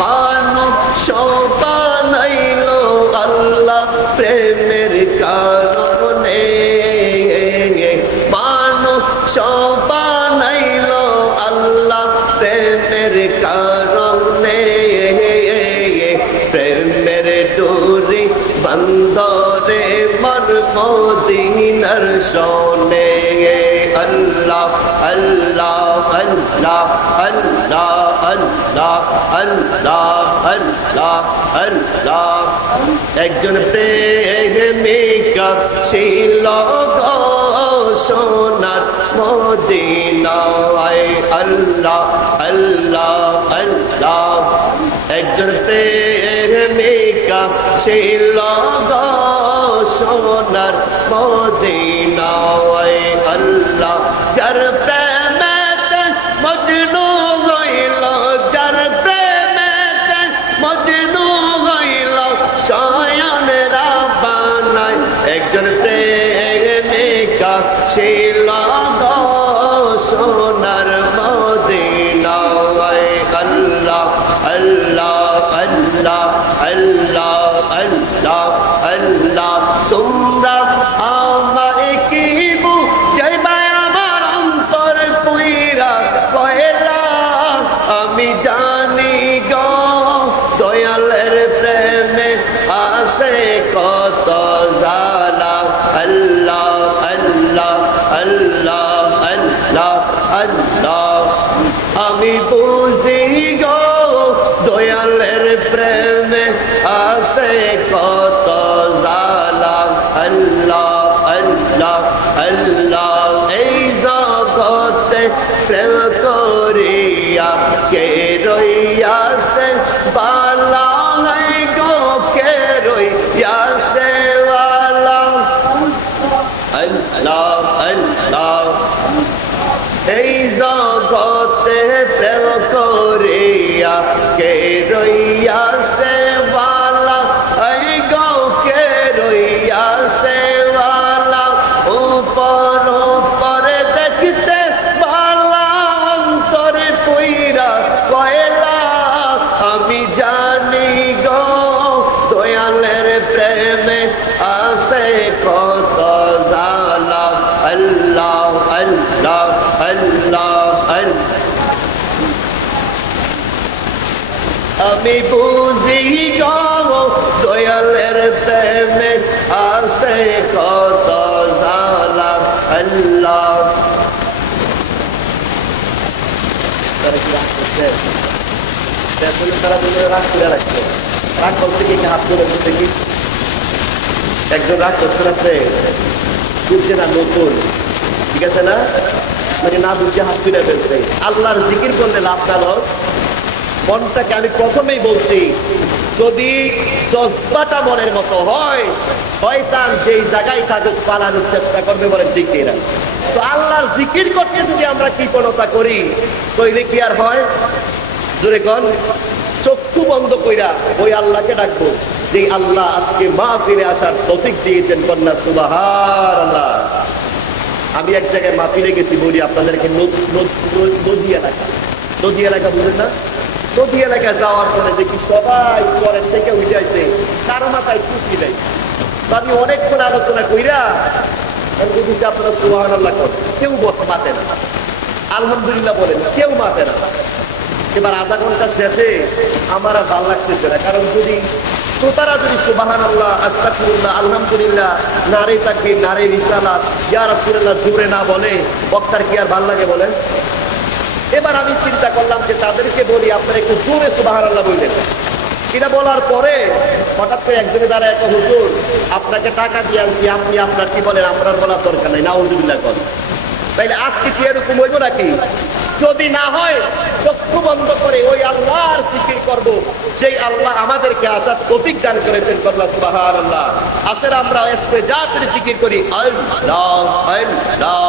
মানুষ বানাইলো আল্লাহ প্রেমের কারণে, মানুষ বানাইলো আল্লাহ প্রেমের কারণে, প্রেমের ডোরি বন্দরে মন মদিনার শোনে। আল্লাহ আল্লাহ আল্লাহ আল্লাহ আল্লাহ আল্লাহ আল্লাহ আল্লাহ। একজন প্রেমিকা ছিল গো সোনার মদিনায়। আল্লাহ আল্লাহ আল্লাহ। একজন প্রেমিকা ছিল গো সোনার মদিনায়। আল্লাহ যার প্রেমেতে মজনু হইল, যার প্রেমেতে মজনু হইল শয়ন রাব্বানায়। একজন প্রেমিকা ছিল গো সোনার মদিনায়। আল্লাহ আল্লাহ আল্লাহ আল্লাহ আল্লাহ আল্লাহ। তোমরা আমায় কি বুঝাইবা আমার অন্তর পুইরা কয়লা, আমি জানি গো দয়ালের প্রেমে আছে কত জালা। আল্লাহ আল্লাহ আল্লাহ আল্লাহ আল্লাহ। আমি বুঝি গো দয়ালের প্রেমে আছে কত জালা। আল্লাহ আল্লাহ আল্লাহ। এই জগতে প্রেম করিয়া কে রইয়াছে বালা, গো কে রইয়াছে বালা। আল্লাহ আল্লাহ। এই জগতে প্রেম করিয়া কে রইয়াছে বালা, গো কে রইয়াছে বালা। উপর উপরে দেখতে বালা, অন্তরে পুইরা কয়লা, আমি জানি গো দয়ালের প্রেমে আছে কত জালা। আল্লাহ আল্লাহ আল্লাহ আল্লাহ। আমি বুঝি গো দয়ালের প্রেমে আছে কত জালা। আল্লাহ। তারা রাগ করে রাখছে, রাগ করতে কি হাত ধরে বলতে কি একজন রাগ করতে রাখছে, বুঝছে না নতুন, ঠিক আছে না, মানে না বুঝছে হাত তুলে ফেলছে। আল্লাহর জিকির করলে লাভ কারণ মনটাকে আমি প্রথমেই বলছি, যদি জজবাটা মনের মতো হয় শয়তান যেই জায়গায় থাকুক পালানোর চেষ্টা করবে, বলেন ঠিক কিনা? তো আল্লাহর জিকির করতে যদি আমরা কৃপণতা করি তাহলে কি আর হয়? জোরে কোন, চক্ষু বন্ধ কইরা ওই আল্লাহকে ডাকবো যে আল্লাহ আজকে মাহফিলে আসার তৌফিক দিয়েছেন, কন্যা সুবহানাল্লাহ। আমি এক জায়গায় মাহফিলে গেছি, বলি আপনাদেরকে নদী এলাকা, নদী এলাকা বুঝেন না? নদী এলাকায় যাওয়ার পরে দেখি সবাই চরের থেকে উঠে আসছে, কারো মাথায় টুপি নেই। আমি অনেকক্ষণ আলোচনা কইরা আপনারা সুবহানাল্লাহ করেন, কেউ মাতে না, আলহামদুলিল্লাহ বলেন, কেউ মাতে না। এবার আধা ঘন্টা শেষে আমার আর ভালো লাগতেছে না, কারণ যদি শ্রোতারা যদি সুবহানাল্লাহ, আস্তাগফিরুল্লাহ, আলহামদুলিল্লাহ, নারে তাকবীর, নারে রিসালাত, ইয়া রাসূলুল্লাহ জোরে না বলে বক্তার কি আর ভালো লাগে বলেন? এবার আমি চিন্তা করলাম যে তাদেরকে বলি আপনারা একটু জোরে সুবহানাল্লাহ বললেন। এটা বলার পরে হঠাৎ করে একজনে দ্বারা একটা হুজুর আপনাকে টাকা দিয়ে আনছি, আপনি আপনার কি বলেন, আমরা বলার দরকার নাই, নাউযুবিল্লাহ করেন। তাইলে আজকে কি এরকম হইব নাকি? যদি না হয় চক্ষু বন্ধ করে ওই আল্লাহর জিকির করব, যেই আল্লাহ আমাদেরকে আসার তৌফিক দান করেছেন, করলা সুবহানাল্লাহ। আসেন আমরা ইস্তেজাতের জিকির করি, আল্লাহ আল্লাহ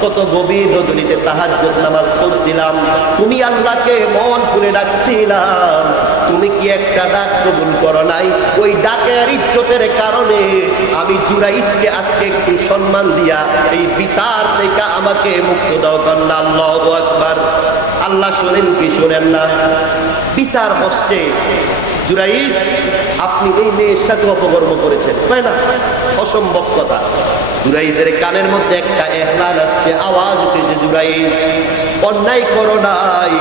কত গভীর রজনীতে তাহাজ্জুদ নামাজ পড়ছিলাম, তুমি আল্লাহকে মন খুলে ডাকছিলাম, তুমি কি একটা ডাক কবুল করো নাই? ওই ডাকের ইজ্জতের কারণে আমি জুরাইজকে আজকে একটু সম্মান দিয়া এই বিচার থেকে আমাকে মুক্ত দাও। কন্যা আল্লাহু আকবার। আল্লাহ শোনেন কি শোনেন না? বিচার বসছে, জুরাইজ আপনি এই মেয়ের সাথে অপকর্ম করেছেন, তাই না? অসম্ভব কথা। জুরাইজের কানের মধ্যে একটা এহলান আসছে, আওয়াজ এসেছে, জুরাইজ অন্যায় করো নাই,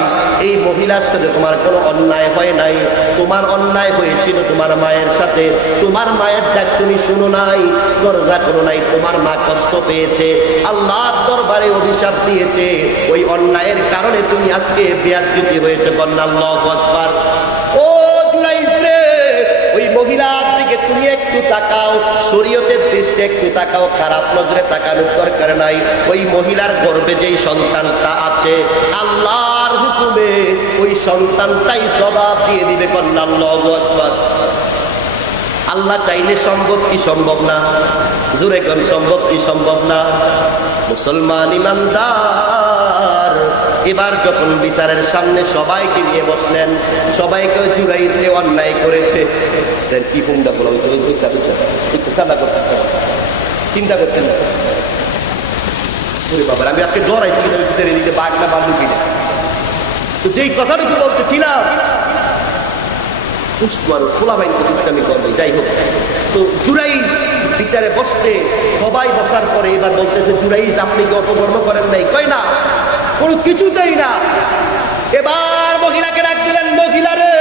এই মহিলার সাথে তোমার কোনো অন্যায় হয় নাই, তোমার অন্যায় হয়েছিল তোমার মায়ের সাথে, তোমার মায়ের ডাক তুমি শুনো নাই, দরজা করো নাই, তোমার মা কষ্ট পেয়েছে, আল্লাহর দরবারে অভিশাপ দিয়েছে, ওই অন্যায়ের কারণে তুমি আজকে বেয়াদবি হয়েছে। বন্যা আল্লাহু আকবার। ও জুরাইজ রে, ওই মহিলার দিকে তুমি একটু তাকাও, শরীয়তের দৃষ্টি একটু তাকাও, খারাপ নজরে তাকানোর দরকার নাই। ওই মহিলার গর্ভে যেই সন্তানটা আছে, আল্লাহর হুকুমে ওই সন্তানটাই জবাব দিয়ে দিবে। কন্যা আল্লাহু আকবার। আল্লাহ চাইলে সম্ভব কি সম্ভব না? জোরে কোন সম্ভব কি সম্ভব না? মুসলমান ইমানদার এবার যখন বিচারের সামনে সবাইকে নিয়ে বসলেন, সবাইকে জুরাইজে অন্যায় করেছে, কি কোনটা বলা হয়েছে? একটু চাঁদা করতে চিন্তা করতেন না বাবার, আমি আজকে জ্বর আইছি কিনা ভিতরে দিতে বাঘ না বালু কিনা। তো যেই কথাটুকু বলতেছিলাম, খোলা বাইনকে দুষ্টামি করবে, যাই হোক। তো জুরাইজ বিচারে বসতে, সবাই বসার পরে এবার বলতেছে, জুরাইজ আপনি কি অপকর্ম করেন নাই? কয় না, কোনো কিছুতেই না। এবার মহিলাকে ডাক দিলেন, মহিলা রে,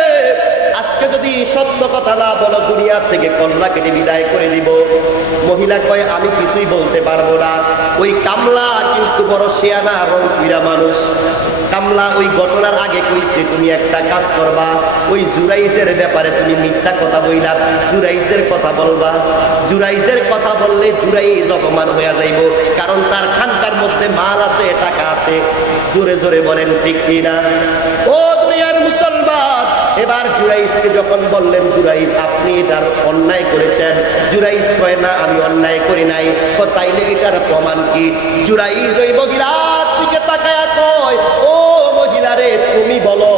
আজকে যদি সত্য কথা না বলো, দুনিয়া থেকে কল্লা কেটে বিদায় করে দিব। মহিলা কয়, আমি কিছুই বলতে পারবো না। ওই কামলা কিন্তু বড় শেয়ানা রং পীড়া মানুষ। কামলা ওই ঘটনার আগে কইছে, তুমি একটা কাজ করবা, ওই জুরাইজের ব্যাপারে তুমি মিথ্যা কথা বইলা জুরাইজের কথা বলবা। জুরাইজের কথা বললে জুরাইজ অপমান হয়ে যাইব, কারণ তার খানকার মধ্যে মাল আছে, টাকা আছে। জোরে জোরে বলেন ঠিক কিনা? ও দুনিয়ার মুসলমান, এবার জুরাইজকে যখন বললেন, জুরাইজ আপনি এটার অন্যায় করেছেন, জুরাইজ কয় না আমি অন্যায় করি নাই। তাইলে এটার প্রমাণ কি? জুরাইজ ওই মহিলার দিকে তাকায়া কয়, ও মহিলারে, তুমি বলো,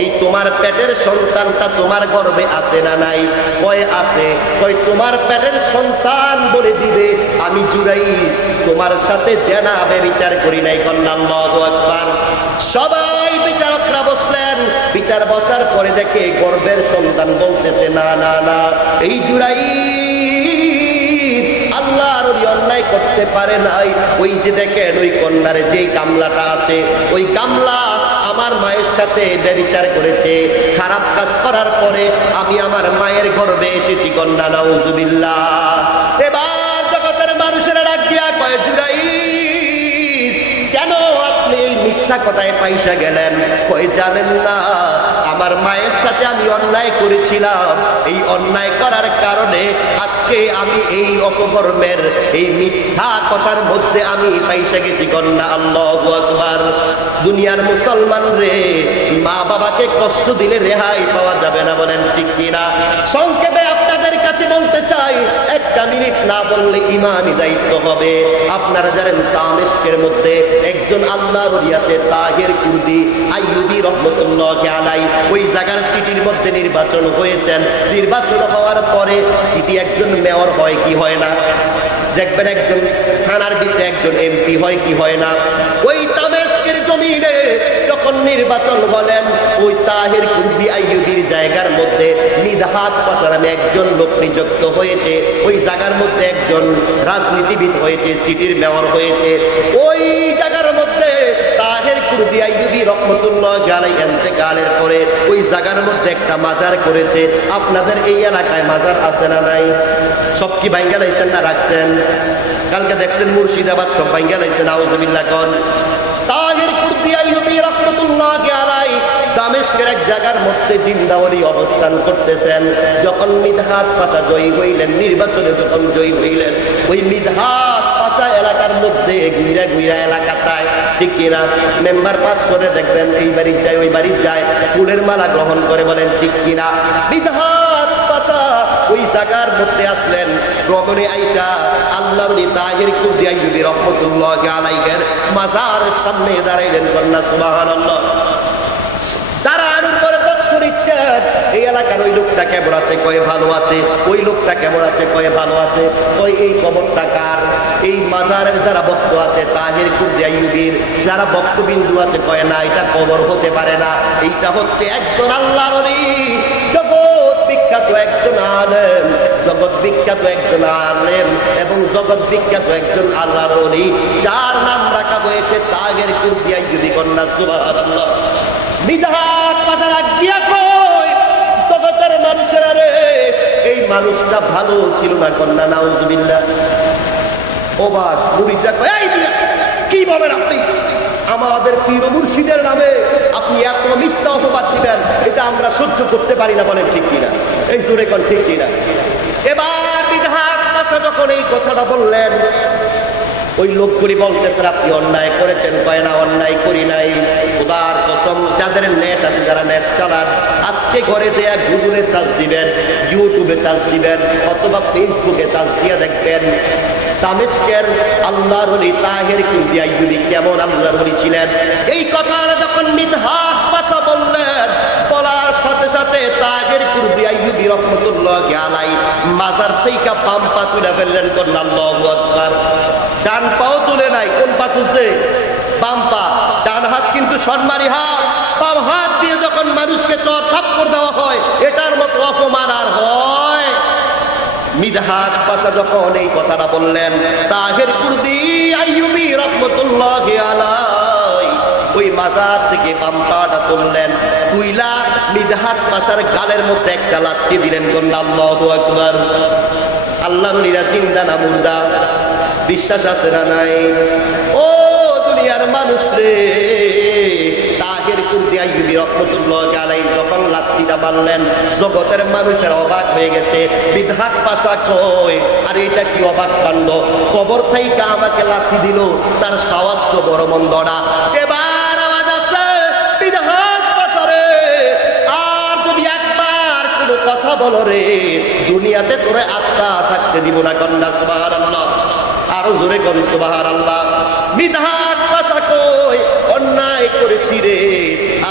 এই তোমার পেটের সন্তানটা তোমার গর্ভে আছে না নাই? কয় আছে। কয় তোমার পেটের সন্তান বলে দিবে আমি জুরাইজ তোমার সাথে জেনা ব্যভিচার করি নাই। কন্যা আল্লাহু আকবার। সবাই বিচারকরা বসলেন, বিচার বসার পরে দেখে গর্ভের সন্তান বলতেছে, না না না, এই জুরাইজ আল্লাহর অন্যায় করতে পারে নাই। ওই যে দেখেন ওই কন্যার যেই কামলাটা আছে, ওই কামলা আমার মায়ের সাথে ব্যভিচার করেছে। খারাপ কাজ করার পরে আমি আমার মায়ের গর্ভে এসেছি। কন্যা নাউজুবিল্লাহ। এবার জগতের মানুষেরা ডাক দিয়া কয়, জুরাইজ কেন আপনি এই মিথ্যা কথায় পাইসা গেলেন? কই জানেন না, আমার মায়ের সাথে আমি অন্যায় করেছিলাম, এই অন্যায় করার কারণে আজকে আমি এই অপকর্মের, এই মিথ্যা কথার মধ্যে আমি পাইসা গেছি। কন্যা আল্লাহু আকবার। দুনিয়ার মুসলমান রে, মা বাবাকে কষ্ট দিলে রেহাই পাওয়া যাবে না, বলেন ঠিক কিনা? সংক্ষেপে আপনাদের কাছে বলতে চাই, একটা মিনিট না বললে ইমানি দায়িত্ব হবে। আপনারা জানেন দামেস্কের মধ্যে একজন আল্লাহর ওলিয়াতে তাহের কুর্দি আইয়ুবী রাহমাতুল্লাহি আলাইহি ওই জায়গার সিটির মধ্যে নির্বাচন হয়েছেন। নির্বাচন হওয়ার পরে সিটি একজন মেয়র হয় কি হয় না? দেখবেন একজন থানার ভিতরে একজন এমপি হয় কি হয় না? ওই দামেস্কের জমিনে যখন নির্বাচন হলেন, ওই তাহের কুর্দি আইয়ুবীর জায়গার মধ্যে মিদহাত পাশা নামে একজন লোক নিযুক্ত হয়েছে। ওই জায়গার মধ্যে একজন রাজনীতিবিদ হয়েছে, সিটির মেয়র হয়েছে। ওই জায়গার মধ্যে তাহের কুর্দি আইয়ুবী রাহমাতুল্লাহি আলাইহি ইন্তেকালের পরে ওই জায়গার মধ্যে একটা মাজার করেছে। আপনাদের এই এলাকায় মাজার আছে না নাই? সব কি ভাঙ্গা লাইছেন না রাখছেন? কালকে দেখছেন মুর্শিদাবাদ সব ভাঙ্গা লাইছেন। আউযুবিল্লাহ। কোন তাহের কুর্দি আইয়ুবী রাহমাতুল্লাহি আলাইহি দামেস্কের এক জায়গার মধ্যে জিন্দাওয়ালি অবস্থান করতেছেন। যখন মিদহাত পাশা জয়ী হইলেন, নির্বাচনে যখন জয়ী হইলেন, ওই মিদহাত পাশা এলাকার মধ্যে ঘুরা ঘুরা এলাকা চায়, ঠিক কিনা? মেম্বার পাস করে দেখবেন এই বাড়ির যায় ওই বাড়ির যায়, ফুলের মালা গ্রহণ করে, বলেন ঠিক কিনা? মিদহাত পাশা ওই জায়গার মধ্যে আসলেন। ভ্রমণে আইসা আল্লাহর ওলি তাহের কুরদি আইয়ুবী রহমাতুল্লাহি আলাইহির মাজারের সামনে দাঁড়াইলেন। কন্যা সুবহানাল্লাহ। দাঁড়ানোর পরে তথ্য নিচ্ছেন এই এলাকার ওই লোকটা কেমন আছে, কয়ে ভালো আছে। ওই লোকটা কেমন আছে, কয়ে ভালো আছে। কই এই কবরটা কার? এই মাজারের যারা ভক্ত আছে তাহের কুরদি আইয়ুবীর যারা ভক্তবিন্দু আছে, কয়ে না এটা কবর হতে পারে না, এইটা হচ্ছে একজন আল্লাহর ওলি, জগৎ বিখ্যাত একজন আলেম, জগৎ বিখ্যাত একজন আলেম এবং জগৎ বিখ্যাত একজন আল্লাহর ওলি, যার নাম রাখা হয়েছে তাহের কুরদি আইয়ুবী। কন্যা সুবহানাল্লাহ। বিধাত পাশা রাখ দিয়া কই জগতের মানুষেরা রে, এই মানুষটা ভালো ছিল না। কন্যা নাউজুবিল্লাহ। অবাক মুরিদরা কয়, এই কি বলেন আপনি? আমাদের পীর মুর্শিদের নামে আপনি এত মিথ্যা অপবাদ দিবেন, এটা আমরা সহ্য করতে পারি না। বলেন ঠিক কিনা? এই জোরে কোন ঠিক কিনা? এবার বিধাত পাশা যখন এই কথাটা বললেন, ওই লোকগুলি বলতেছেন আপনি অন্যায় করেছেন। কয় না অন্যায় করি নাই, খোদার কসম যাদের নেট আছে, যারা নেট চালান, আজকে ঘরে যে এক গুগলে চার্জ দিবেন, ইউটিউবে চার্জ দিবেন, অথবা ফেসবুকে চার্জ দিয়ে দেখবেন দামেস্কের আল্লাহর ওলি তাহের কুরদি আইয়ুবী কেমন আল্লাহর ওলি ছিলেন। এই কথাটা যখন মিদহাত পাশা বললেন, বলার সাথে সাথে তাহের কুরদি আইয়ুবী রহমাতুল্লাহি আলাইহি মাজার থেকে বাম পা তুলে ফেললেন। কন্যা আল্লাহু আকবার। ডান পাও তুলে নাই। কোন পা তুলছে? বাম পা। ডান হাত কিন্তু সম্মানী হাত। বাম হাত দিয়ে যখন মানুষকে চর থাপ্পড় দেওয়া হয়, এটার মতো অপমান আর হয়? মিদহাত পাশা যখন এই কথাটা বললেন, তাহের কুরদি আইয়ুবী রহমাতুল্লাহি আলাইহি ওই মাজার থেকে বাম পাটা তুললেন, তুইলা মিদহাত পাশার গালের মধ্যে একটা লাথি দিলেন। কন্যা আল্লাহু আকবার। আল্লাহর ওলিরা জিন্দা না মুর্দা? বিশ্বাস আছে না নাই? ও দুনিয়ার মানুষ রে, তাহের কুরদি আইয়ুবী রহমাতুল্লাহি আলাইহি যখন লাথিটা মারলেন, জগতের মানুষের অবাক হয়ে গেছে। বিধাত পাশা কই, আর এটা কি অবাক কাণ্ড? কবর থেকে আমাকে লাথি দিল, তার সাহস তো বড় মন্দ না। এবার আওয়াজ আসে, বিধাত পাশা রে, আর যদি একবার কোনো কথা বলো রে, দুনিয়াতে তোরে আস্থা থাকতে দিব না। কন্যা সুবহানাল্লাহ। আরো জোরে করুন সুবহানাল্লাহ। বিধাত পাশা কই, অন্যায় করেছি রে,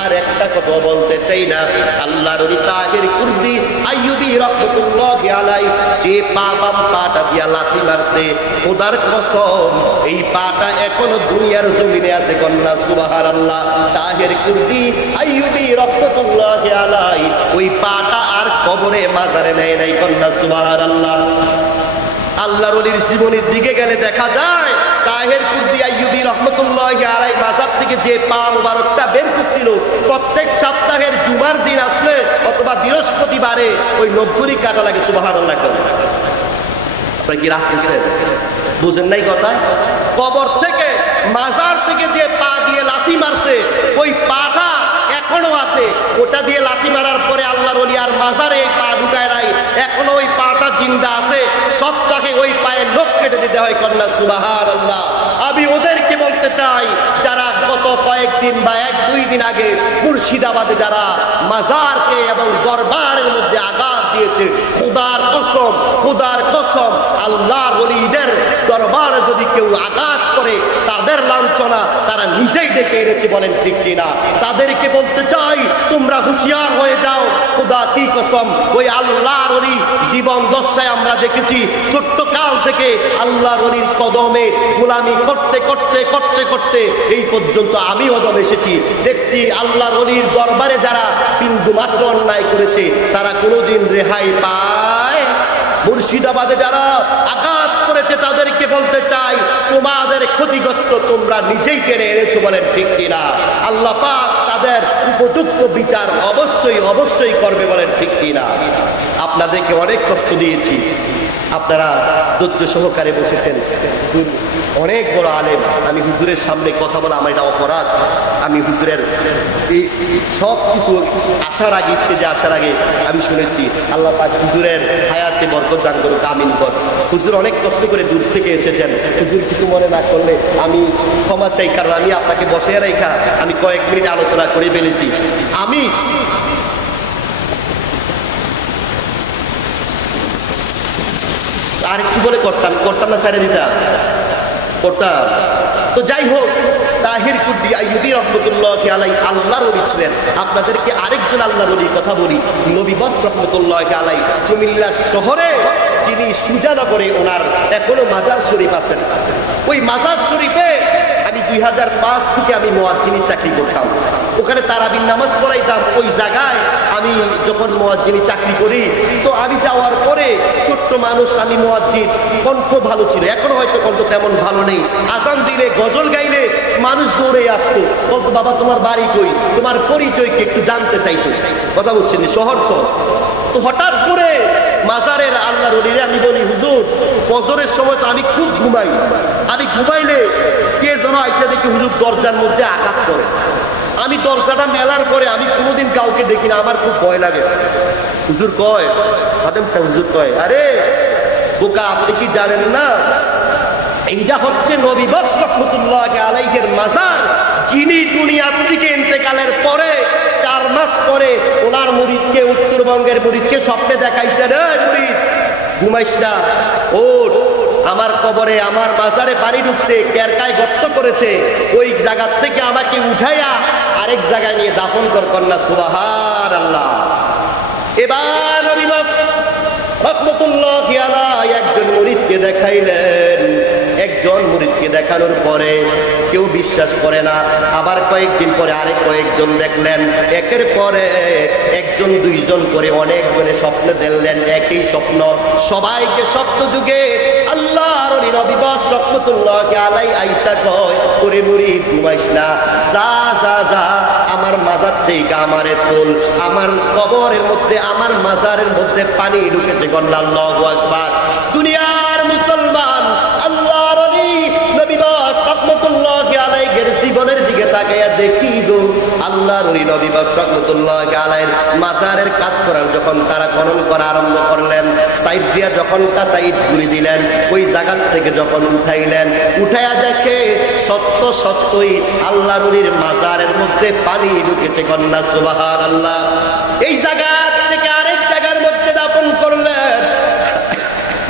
আর একটা কথা বলতে চাই না। আল্লাহর ওলি তাহের কুরদি আইয়ুবী রহমাতুল্লাহি আলাইহি যে বাম পাটা দিয়া লাথি মারছে, খোদার কসম এই পাটা এখনো দুনিয়ার জমিনে আছে। কন্যা সুবহানাল্লাহ। তাহের কুরদি আইয়ুবী রহমাতুল্লাহি আলাইহি ওই পাটা আর কবরে মাজারে নেয় নাই। কন্যা সুবহানাল্লাহ। আল্লাহর ওলির জীবনের দিকে গেলে দেখা যায় তাহের কুরদি আইয়ুবী রহমাতুল্লাহি আলাইহি মাজার থেকে যে পা মুবারকটা বের করছিল, প্রত্যেক সপ্তাহের জুমার দিন আসলে অথবা বৃহস্পতিবারে ওই নব্বই কাটা লাগে। সুবহানাল্লাহ। আপনারা কি রাগ করছেন? বুঝেন নাই কথা? কবর থেকে মাজার থেকে যে পা দিয়ে লাথি মারছে, ওই পাটা এখনো আছে। ওটা দিয়ে লাথি মারার পরে আল্লাহর ওলি আর মাজারে এই পা ঢুকায় নাই, এখনো ওই পাটা জিন্দা আছে। সপ্তাহে ওই পায়ের নখ কেটে দিতে হয়। কন্যা সুবহানাল্লাহ। আমি ওদেরকে বলতে চাই, যারা গত কয়েকদিন বা 1-2 দিন আগে মুর্শিদাবাদে যারা মাজারকে এবং দরবারের মধ্যে আঘাত দিয়েছে, খোদার কসম, খোদার কসম, আল্লাহর ওলিদের দরবারে যদি কেউ আঘাত করে, তাদের লাঞ্ছনা তারা নিজেই ডেকে এনেছে। বলেন ঠিক কিনা? তাদেরকে বলতে চাই, তোমরা হুঁশিয়ার হয়ে যাও। খোদা কি কসম, ওই আল্লাহর ওলি জীবন দশায় আমরা দেখেছি ছোট্ট কাল থেকে আল্লাহর ওলির কদমে গোলামি করতে করতে করতে করতে এই পর্যন্ত আমি কদম এসেছি। দেখছি আল্লাহর ওলির দরবারে যারা বিন্দু মাত্র অন্যায় করেছে, তারা কোনোদিন রেহাই পায়? মুর্শিদাবাদে যারা আঘাত করেছে, তাদেরকে বলতে চাই, তোমাদের ক্ষতিগ্রস্ত তোমরা নিজেই টেনে এনেছো। বলেন ঠিক কিনা? আল্লাহ পাক তাদের উপযুক্ত বিচার অবশ্যই অবশ্যই করবে। বলেন ঠিক কিনা? আপনাদেরকে অনেক কষ্ট দিয়েছি, আপনারা ধৈর্য সহকারে বসেছেন। অনেক বড় আলেম, আমি হুজুরের সামনে কথা বলা আমার এটা অপরাধ। আমি হুজুরের এই সব কিছু আসার আগে, স্টেজে আসার আগে আমি শুনেছি। আল্লাহ পাক হুজুরের হায়াতে বরকত দান করুক, আমিন কর। হুজুর অনেক কষ্ট করে দূর থেকে এসেছেন, হুজুর কিছু মনে না করলে আমি ক্ষমা চাই, কারণ আমি আপনাকে বসে রেখা আমি কয়েক মিনিট আলোচনা করে ফেলেছি। আমি আরেকটু বলে করতাম না, সাইরে দিতাম, করতাম। তো যাই হোক, তাহির কুদ্দি আইয়ুবী রহমতুল্লাহি আলাইহি আল্লাহর ওলি ছিলেন। আপনাদেরকে আরেকজন আল্লাহর ওলির কথা বলি, নবী বক্স রহমতুল্লাহি আলাইহি কুমিল্লা শহরে যিনি সুজানগরে ওনার এখনো মাজার শরীফ আছেন। ওই মাজার শরীফে আমি 2005 থেকে আমি মুয়াজ্জিনি চাকরি করতাম, ওখানে তারাবির নামাজ পড়াইতাম। ওই জায়গায় আমি যখন মুয়াজ্জিনি চাকরি করি, তো আমি যাওয়ার পরে ছোট্ট মানুষ, আমি মুয়াজ্জিন, কণ্ঠ ভালো ছিল, এখন হয়তো কণ্ঠ তেমন ভালো নেই। আজান দিলে, গজল গাইলে মানুষ দৌড়ে আসতো, বলতো বাবা তোমার বাড়ি কই, তোমার পরিচয়কে একটু জানতে চাইতো। কথা বলছেন, শহর তো হঠাৎ করে মাজারের আল্লাহর ওলিরে আমি বলি, হুজুর ফজরের সময় তো আমি খুব ঘুমাই, আমি ঘুমাইলে কে যেন আইসা দেখি হুজুর দরজার মধ্যে আঘাত করে। আমি দরজাটা মেলার পরে আমি কোনোদিন কাউকে দেখি না, আমার খুব ভয় লাগে। হুজুর কয়, খাদেম সাহেব হুজুর কয়, আরে বোকা আপনি কি জানেন না এইটা হচ্ছে নবী বক্স রহমতুল্লাহি আলাইহির মাজার, যিনি দুনিয়া থেকে ইন্তেকালের পরে 4 মাস পরে ওনার মুরিদকে, উত্তরবঙ্গের মুরিদকে স্বপ্নে দেখাইছেন, এই মুরিদ ঘুমাইস না, ওঠ, আমার কবরে, আমার মাজারে পানি ঢুকছে, কেরকায় গর্ত করেছে, ওই জায়গা থেকে আমাকে উঠাইয়া আরেক জায়গায় নিয়ে দাফন কর না। সুবহানাল্লাহ। এবার নবী বক্স রহমতুল্লাহি আলাইহি একজন মুরিদকে দেখাইলেন। একজন মুরিদকে দেখানোর পরে কেউ বিশ্বাস করে না, আবার কয়েকদিন পরে আরেক কয়েকজন দেখলেন, একের পরে একজন, দুইজন করে অনেকজনে স্বপ্ন দেখলেন, একই স্বপ্ন। সবাইকে স্বপ্ন যুগে আল্লাহর ওলি নবী বক্স রহমতুল্লাহি আলাইহি আয়েশা কয়, ওরে মুরিদ ঘুমাইস না, যা যা যা আমার মাজার থেকে আমারে তোল, আমার কবরের মধ্যে, আমার মাজারের মধ্যে পানি ঢুকেছে। কন্যা আল্লাহু আকবার। দুনিয়ার মুসলমান আল্লাহর ওলি নবী বক্স রহমতুল্লাহি আলাইহির জীবনের দিকে তাকাইয়া দেখিব, আল্লাহর ওলি নবী বক্স রহমতুল্লাহি আলাইহির মাজারের কাজ করার যখন তারা খনন করা আরম্ভ করলেন, সাইড দিয়া যখন কাঁচাইট ঘুরে দিলেন, ওই জায়গা থেকে যখন উঠাইলেন, উঠাইয়া দেখে সত্য সত্যই আল্লাহর ওলির মাজারের মধ্যে পানি ঢুকেছে। কন্যা সুবহানাল্লাহ। এই জায়গা থেকে আরেক জায়গার মধ্যে দাফন করলেন।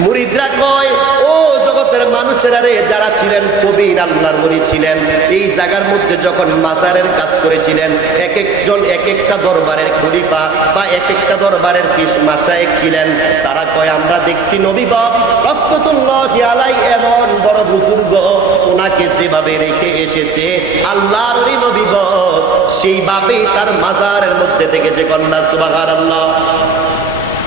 মুরিদরা কয়, ও জগতের মানুষেরা রে, যারা ছিলেন কবির আল্লাহর ওলি ছিলেন, এই জায়গার মধ্যে যখন মাজারের কাজ করেছিলেন, এক একজন এক একটা দরবারের খলিফা বা এক একটা দরবারের মাশায়েখ ছিলেন। তারা কয়, আমরা দেখছি নবী বক্স রহমতুল্লাহি আলাইহি এমন বড় বুজুর্গ, ওনাকে যেভাবে রেখে এসেছে আল্লাহর ওলি নবী বক্স, সেইভাবেই তার মাজারের মধ্যে থেকে যে কন্যা সুবহানাল্লাহ।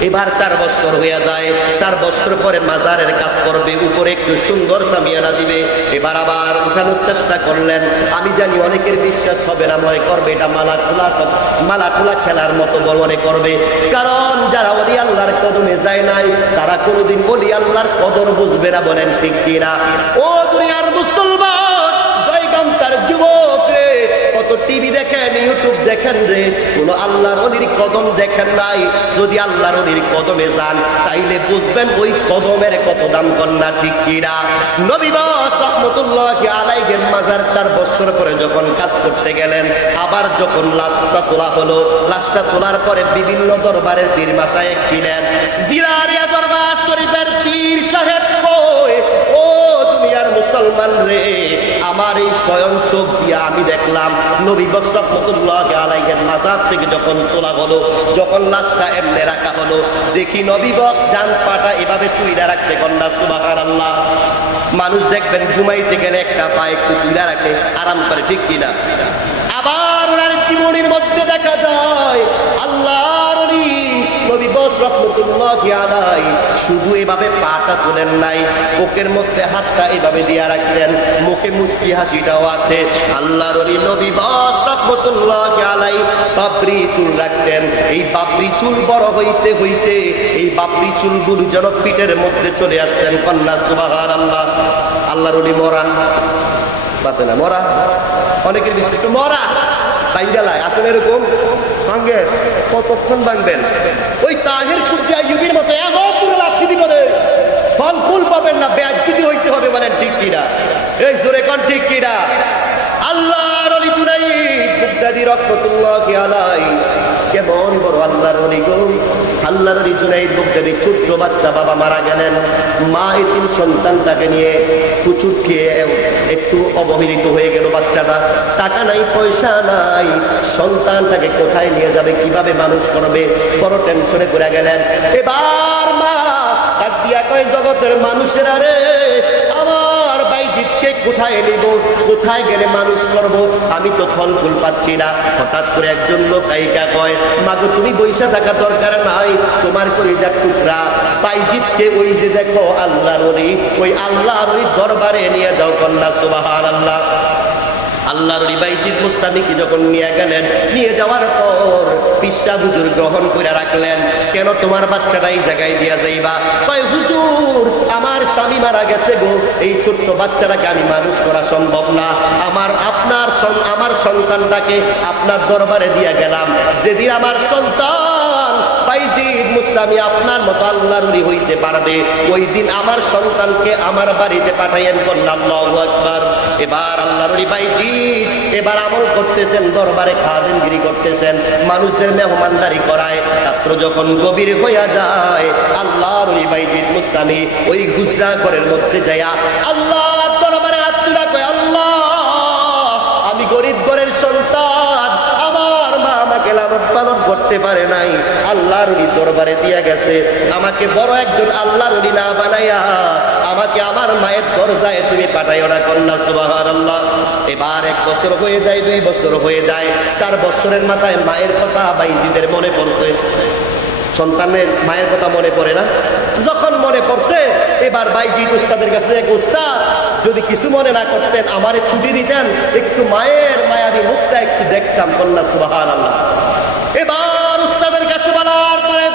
এবার 4 বছর হয়ে যায়, 4 বছর পরে মাজারের কাজ করবে, উপরে একটু সুন্দর সামিয়ানা দিবে। এবার আবার উঠানোর চেষ্টা করলেন। আমি জানি অনেকের বিশ্বাস হবে না, মনে করবে এটা মালা টুলা খেলার মতো মনে করবে, কারণ যারা ওলি আল্লাহর কদমে যায় নাই তারা কোনোদিন ওলি আল্লাহর কদর বুঝবে না। বলেন ঠিক কিনা? ও দুনিয়ার মুসলমান, জয়গামতার যুবক রে, কত টিভি দেখেন, ইউটিউব দেখেন রে, কোন আল্লাহর ওলির কদম দেখেন নাই। যদি আল্লাহর ওলির কদমে যান তাইলে বুঝবেন ওই কদমের কত দাম। কন্যা ঠিক কিনা? নবী বক্স রহমতুল্লাহি আলাইহির মাজার 4 বছর পরে যখন কাজ করতে গেলেন, আবার যখন লাশটা তোলা হলো, লাশটা তোলার পরে বিভিন্ন দরবারের পীর মাশায়েখ ছিলেন। জিরারিয়া দরবার শরীফের পীর সাহেব কয়, ও দুনিয়ার মুসলমান রে, আমার এই স্বয়ং চোখ দিয়ে আমি দেখলাম নবী বক্স রহমতুল্লাহি আলাইহির মাজার থেকে যখন তোলা হলো, যখন লাশটা এমনি রাখা হলো, দেখি নবী বক্স ডান পাটা এভাবে তুইলা রাখছে। কন্যা সুবহানাল্লাহ। মানুষ দেখবেন ঘুমাইতে গেলে একটা পা একটু তুইলা রাখে, আরাম করে, ঠিক কিনা? আবার ওনার জীবনের মধ্যে দেখা যায় আল্লাহর ওলি নবী বক্স রহমতুল্লাহি আলাইহি শুধু এভাবে পাটা তোলেন নাই, বুকের মধ্যে হাতটা এভাবে দিয়া রাখছেন, মুখে মুচকি হাসিটাও আছে। আল্লাহর ওলি নবী বক্স রহমতুল্লাহি আলাইহি বাবরি চুল রাখতেন। এই বাবরি চুল বড় হইতে হইতে এই বাবরি চুলগুলো যেন পিঠের মধ্যে চলে আসতেন। কন্যা সুবহানাল্লাহ। আল্লাহর ওলি মরা পাতে না, মরা অনেকের বিশ্বাস তো মরা বাঙ্গালায় আসেন, এরকম ভাঙ্গে কতক্ষণ ভাঙবেন? ওই তাহির কুদ্দি আইয়ুবীর মতো এমন পুরো লাঠি দিবনে ফল ফুল পাবেন না, বেয়াজ্জতি হইতে হবে। বলেন ঠিক কিনা? এই জোরে কোন ঠিক কিনা? আল্লাহর ওলি জুনাইদ বাগদাদী রহমাতুল্লাহি আলাইহি কেমন বড় আল্লাহর ওলি গো। আল্লাহর ওলি জুনাইদ বাগদাদী, ছোট্ট বাচ্চা, বাবা মারা গেলেন, মা এতিম সন্তানটাকে নিয়ে কুচুট খেয়ে একটু অবহেলিত হয়ে গেল বাচ্চাটা। টাকা নাই, পয়সা নাই, সন্তানটাকে কোথায় নিয়ে যাবে, কিভাবে মানুষ করবে, বড় টেনশনে পড়ে গেলেন। এবার মা ডাক দিয়া কয়, জগতের মানুষেরা রে, আমার বাইজিৎকে কোথায় নিব, কোথায় গেলে মানুষ করব, আমি তো ফল ফুল পাচ্ছি না। হঠাৎ করে একজন লোক আইকা কয়, মাগো তুমি বইসা থাকা দরকার নাই, তোমার কলিজার টুকরা বাইজিৎকে ওই যে দেখো আল্লাহর ওলি, ওই আল্লাহর ওলি দরবারে নিয়ে যাও। কন্যা সুবহানাল্লাহ। আল্লাহর ওলি বাইজিৎ মুস্তামিকে যখন নিয়ে গেলেন, নিয়ে যাওয়ার পর পিসা হুজুর গ্রহণ করে রাখলেন। কেন তোমার বাচ্চাটা এই জায়গায় দিয়া যাইবা? কয় হুজুর, আমার স্বামী মারা গেছে গো, এই ছোট্ট বাচ্চাটাকে আমি মানুষ করা সম্ভব না, আমার সন্তানটাকে আপনার দরবারে দিয়া গেলাম। যেদিন আমার সন্তান বাইজিৎ মুস্তামি আপনার মতো আল্লাহর ওলি হইতে পারবে, ওই দিন আমার সন্তানকে আমার বাড়িতে পাঠাইয়েন। কন্যা আল্লাহু আকবার। এবার আল্লাহর ওলি বাইজিৎ এবার আমল করতেছেন, দরবারে খাদেমগিরি করতেছেন, মানুষদের মেহমানদারি করায়। রাত্র যখন গভীর হইয়া যায়, আল্লাহর ওলি বাইজিৎ মুস্তামি ওই গুজরা ঘরের মধ্যে যাইয়া আল্লাহর দরবারে হাত তুলে কয়, আল্লাহ, আমি গরিব ঘরের সন্তান, আমার মা আমাকে লালন পালন করতে পারে নাই, আল্লাহর ওলি দরবারে দিয়া গেছে, আমাকে বড় একজন আল্লাহর ওলি না বানাইয়া আমাকে আমার মায়ের দরজায় তুমি পাঠাইও না। কন্যা সুবহানাল্লাহ। এবার 1 বছর হয়ে যায়, 2 বছর হয়ে যায়, 4 বছরের মাথায় মায়ের কথা বাইজিদের মনে পড়ছে। সন্তানের মায়ের কথা মনে পড়ে না? যখন মনে পড়ছে, এবার বাইজিৎ উস্তাদের কাছে, উস্তাদ যদি কিছু মনে না করতেন, আমারে ছুটি দিতেন, একটু মায়ের মায়াবী মুখটা একটু দেখতাম। কন্যা সুবহানাল্লাহ। এবার উস্তাদের কাছে বলার পরে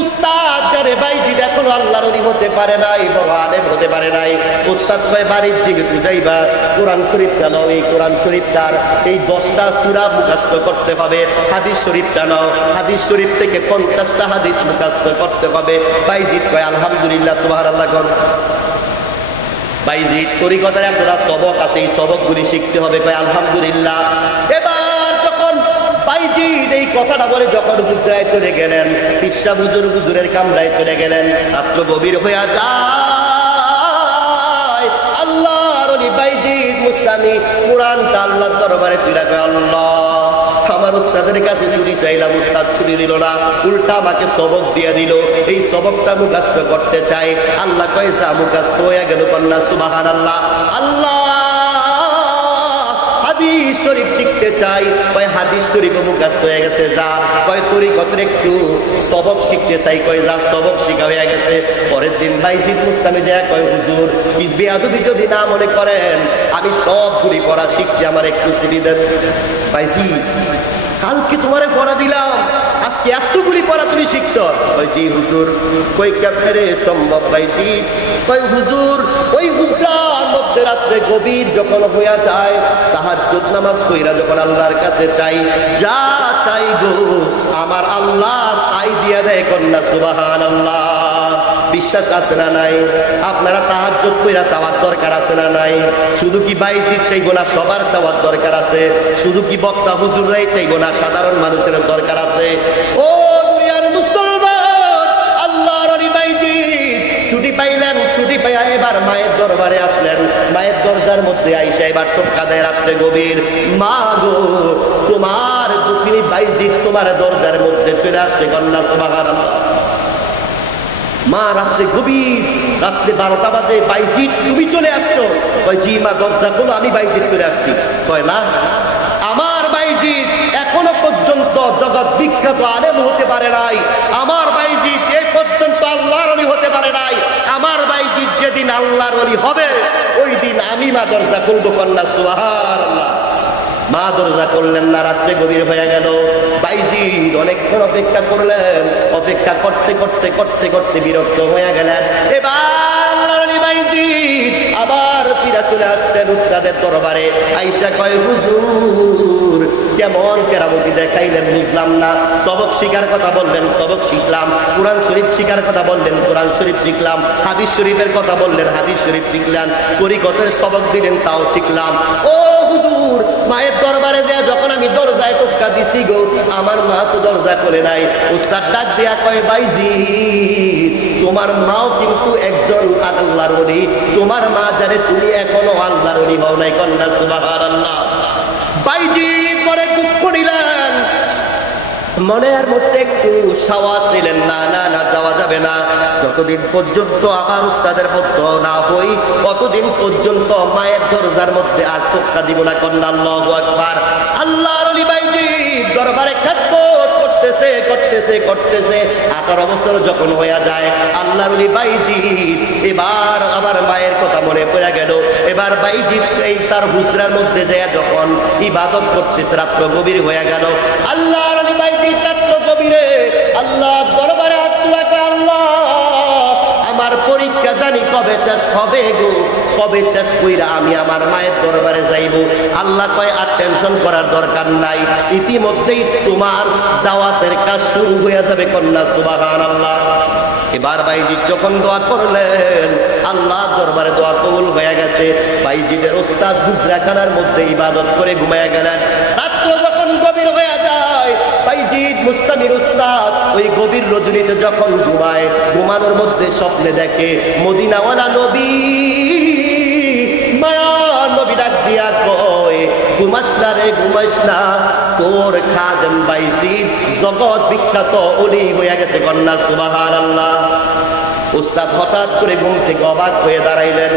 উস্তাদ জানে বাইজিৎ এখনো আল্লাহর ওলি হতে পারে নাই, বড় আলেম হতে পারে নাই। উস্তাদ কয়, বাড়ির দিকে বুঝাইবা, কোরআন শরীফটা নাও, এই কোরআন শরীফটার এই 10টা সূরা মুখস্থ করতে হবে। হাদিস শরীফটা নাও, হাদিস শরীফ থেকে 50টা হাদিস মুখস্থ করতে হবে। বাইজিৎ কয়, আলহামদুলিল্লাহ, সুবহানাল্লাহ। বাইজিৎ তরিকতের একটা সবক আছে, এই সবকগুলি শিখতে হবে। কয় আলহামদুলিল্লাহ। এবার যখন বাইজিৎ এই কথাটা বলে যখন হুজরায় চলে গেলেন, পিসা হুজুরের কামরায় চলে গেলেন, রাত্র গভীর হইয়া যায়। আল্লাহর ওলি বাইজিৎ মুস্তামি কোরআনটা আল্লাহর দরবারে তুলে কয়, আল্লাহ, আমার উস্তাদের কাছে ছুটি চাইলাম, উস্তাদ ছুটি দিল না, উল্টা আমাকে সবক দিয়ে দিল, এই সবকটা মুখস্থ করতে চাই। আল্লাহ কয়, যা মুখস্থ হয়ে গেল। কন্যা সুবহানাল্লাহ। আল্লাহ, হাদিস শরীফ শিখতে চাই। কয় হাদিস শরীফ মুখস্থ হয়ে গেছে, যা। কয় তরিকতের একটু সবক শিখতে চাই। কয় যা, সবক শিখা হয়ে গেছে। পরের দিন বাইজিৎ মুস্তামি দেয়া কয়, হুজুর বেয়াদবি যদি না মনে করেন, আমি সবগুলি পড়া শিখছি, আমার একটু ছিড়ি দেন। বাইজিৎ, কালকে তোমারে পড়া দিলাম, আজকে এতগুলি পড়া তুমি শিখছ? কয় জি হুজুর। কই কেমনে সম্ভব বাইজিৎ? কয় হুজুর, ওই হুজরার মধ্যে রাত্রে গভীর যখন হইয়া যায়, তাহাজ্জুদ নামাজ কইরা যখন আল্লাহর কাছে চাই, যা চাই গো আমার আল্লাহ তাই দিয়া দেয়। কন্যা সুবহানাল্লাহ। বিশ্বাস আছে না নাই? আপনারা তাহাজ্জুদ কইরা চাওয়ার দরকার আছে না নাই? শুধু কি বাইজিৎ চাইবো না, সবার চাওয়ার দরকার আছে। শুধু কি বক্তা হুজুররাই চাইবো না, সাধারণ মানুষের দরকার আছে। ও দুনিয়ার মুসলমান, আল্লাহর ওলি বাইজিৎ ছুটি পাইলেন, ছুটি পাইয়া এবার মায়ের দরবারে আসলেন। মায়ের দরজার মধ্যে আইসা এবার টোকা দেয় রাত্রে গভীর, মা গো, তোমার দুঃখিনী বাইজিৎ তোমার দরজার মধ্যে চলে আসছে। কন্যা সুবহানাল্লাহ। মা রাত্রে গভীর, রাত্রে 12টা বাজে, বাইজিৎ তুমি চলে আসছো? কয় জি মা, দরজা খোলো, আমি বাইজিৎ চলে আসছি। কয় না, আমার বাইজিৎ এখনো পর্যন্ত জগৎ বিখ্যাত আলেম হতে পারে নাই, আমার বাইজিৎ এই পর্যন্ত আল্লাহর ওলি হতে পারে নাই। আমার বাইজিৎ যেদিন আল্লাহর ওলি হবে, ওই দিন আমি মা দরজা খুলবো। কন্যা সুবহানাল্লাহ। মা দরজা করলেন না, রাত্রে গভীর হয়ে গেল। বাইজিৎ অনেকক্ষণ অপেক্ষা করলেন, অপেক্ষা করতে করতে করতে করতে বিরক্ত হয়ে গেলেন। এবার বাইজিৎ আবার ফিরে চলে আসছেন উস্তাদের দরবারে। আইসা কয়, হুজুর কেমন কেরামতি দেখাইলেন বুঝলাম না। সবক শিখার কথা বললেন, সবক শিখলাম। কোরআন শরীফ শিখার কথা বললেন, কোরআন শরীফ শিখলাম। হাদিস শরীফের কথা বললেন, হাদিস শরীফ শিখলাম। তরিকতের সবক দিলেন, তাও শিখলাম। ও হুজুর, হুজুর মায়ের দরবারে দেয়া যখন আমি দরজায় টোক্কা দিছি গো, আমার মা তো দরজা খুলে নাই। উস্তাদ ডাক দিয়া কয় বাইজি তোমার মাও কিন্তু একজন আল্লাহর ওলি, তোমার মা জানে তুমি এখনো আল্লাহর ওলি হও নাই। কন্যা সুবহানাল্লাহ। বাইজি পরে দুঃখ নিলেন, মনের মধ্যে একটু সাহস নিলেন, না না না যাওয়া যাবে না, যতদিন পর্যন্ত আমার উস্তাদের মতো না হই কতদিন পর্যন্ত মায়ের দরজার মধ্যে আর টোক্কা দিব না। কন্যা আল্লাহু আকবার। আল্লাহর ওলি বাইজি দরবারে খেদমত করতেছে করতেছে করতেছে। 18 বছর যখন হয়ে যায়, আল্লাহর ওলি বাইজি এবার আবার মায়ের কথা মনে পড়ে গেল। এবার বাইজি এই তার হুজরার মধ্যে যায় যখন ইবাদত করতেছে, রাত্র গভীর হয়ে গেল। আল্লাহর ওলি বাইজি রাত্র গভীরে আল্লাহ দরবারে হাত তুলে কয়, আল্লাহ আমার পরীক্ষা জানি কবে শেষ হবে গো, কবে শেষ কইরা আমি আমার মায়ের দরবারে যাইব। আল্লাহ কয় আর টেনশন করার দরকার নাই, ইতিমধ্যেই তোমার দাওয়াতের কাজ শুরু হয়ে যাবে। কন্যা সুবহানাল্লাহ। এবার বাইজিৎ যখন দোয়া করলেন, আল্লাহ দরবারে দোয়া কবুল হয়ে গেছে। বাইজিদের ওস্তাদ হুজরাখানার মধ্যে ইবাদত করে ঘুমায়া গেলেন। রাত্র যখন গভীর হয়ে যায়, বাইজিদ মুস্তামির উস্তাদ ওই গভীর রজনীতে যখন ঘুমায়, ঘুমানোর মধ্যে স্বপ্নে দেখে মদিনাওয়ালা নবী, মায়া নবী ডাক দিয়া কয়, ঘুমাস না রে ঘুমাস না, তোর খাদেম বাইজিদ জগৎ বিখ্যাত ওলি হয়ে গেছে। কন্যা সুবহানাল্লাহ। উস্তাদ হঠাৎ করে ঘুম থেকে অবাক হয়ে দাঁড়াইলেন।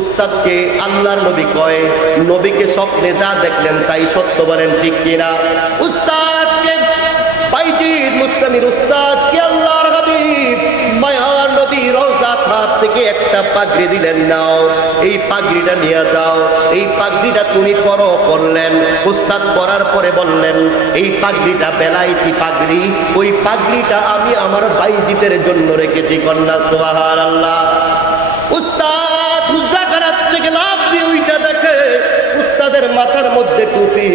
উস্তাদকে আল্লাহর নবী কয়, নবীকে স্বপ্নে যা দেখলেন তাই সত্য বলেন ঠিক কিনা? উস্তাদকে বাইজিদ মুস্তামির উস্তাদকে আল্লাহর হাবিব মায়ার নবী রওজাত হাত থেকে একটা পাগড়ি দিলেন, নাও এই পাগড়িটা নিয়ে যাও, এই পাগড়িটা তুমি পরো করলেন। উস্তাদ করার পরে বললেন, এই পাগড়িটা বেলায়েতি পাগড়ি, ওই পাগড়িটা আমি আমার বাইজিদের জন্য রেখেছি। কন্যা সুবহানাল্লাহ। উস্তাদ হুজরাখানার থেকে লাফ দিয়ে ওইটা দেখে উস্তাদের মাথার মধ্যে টুপি।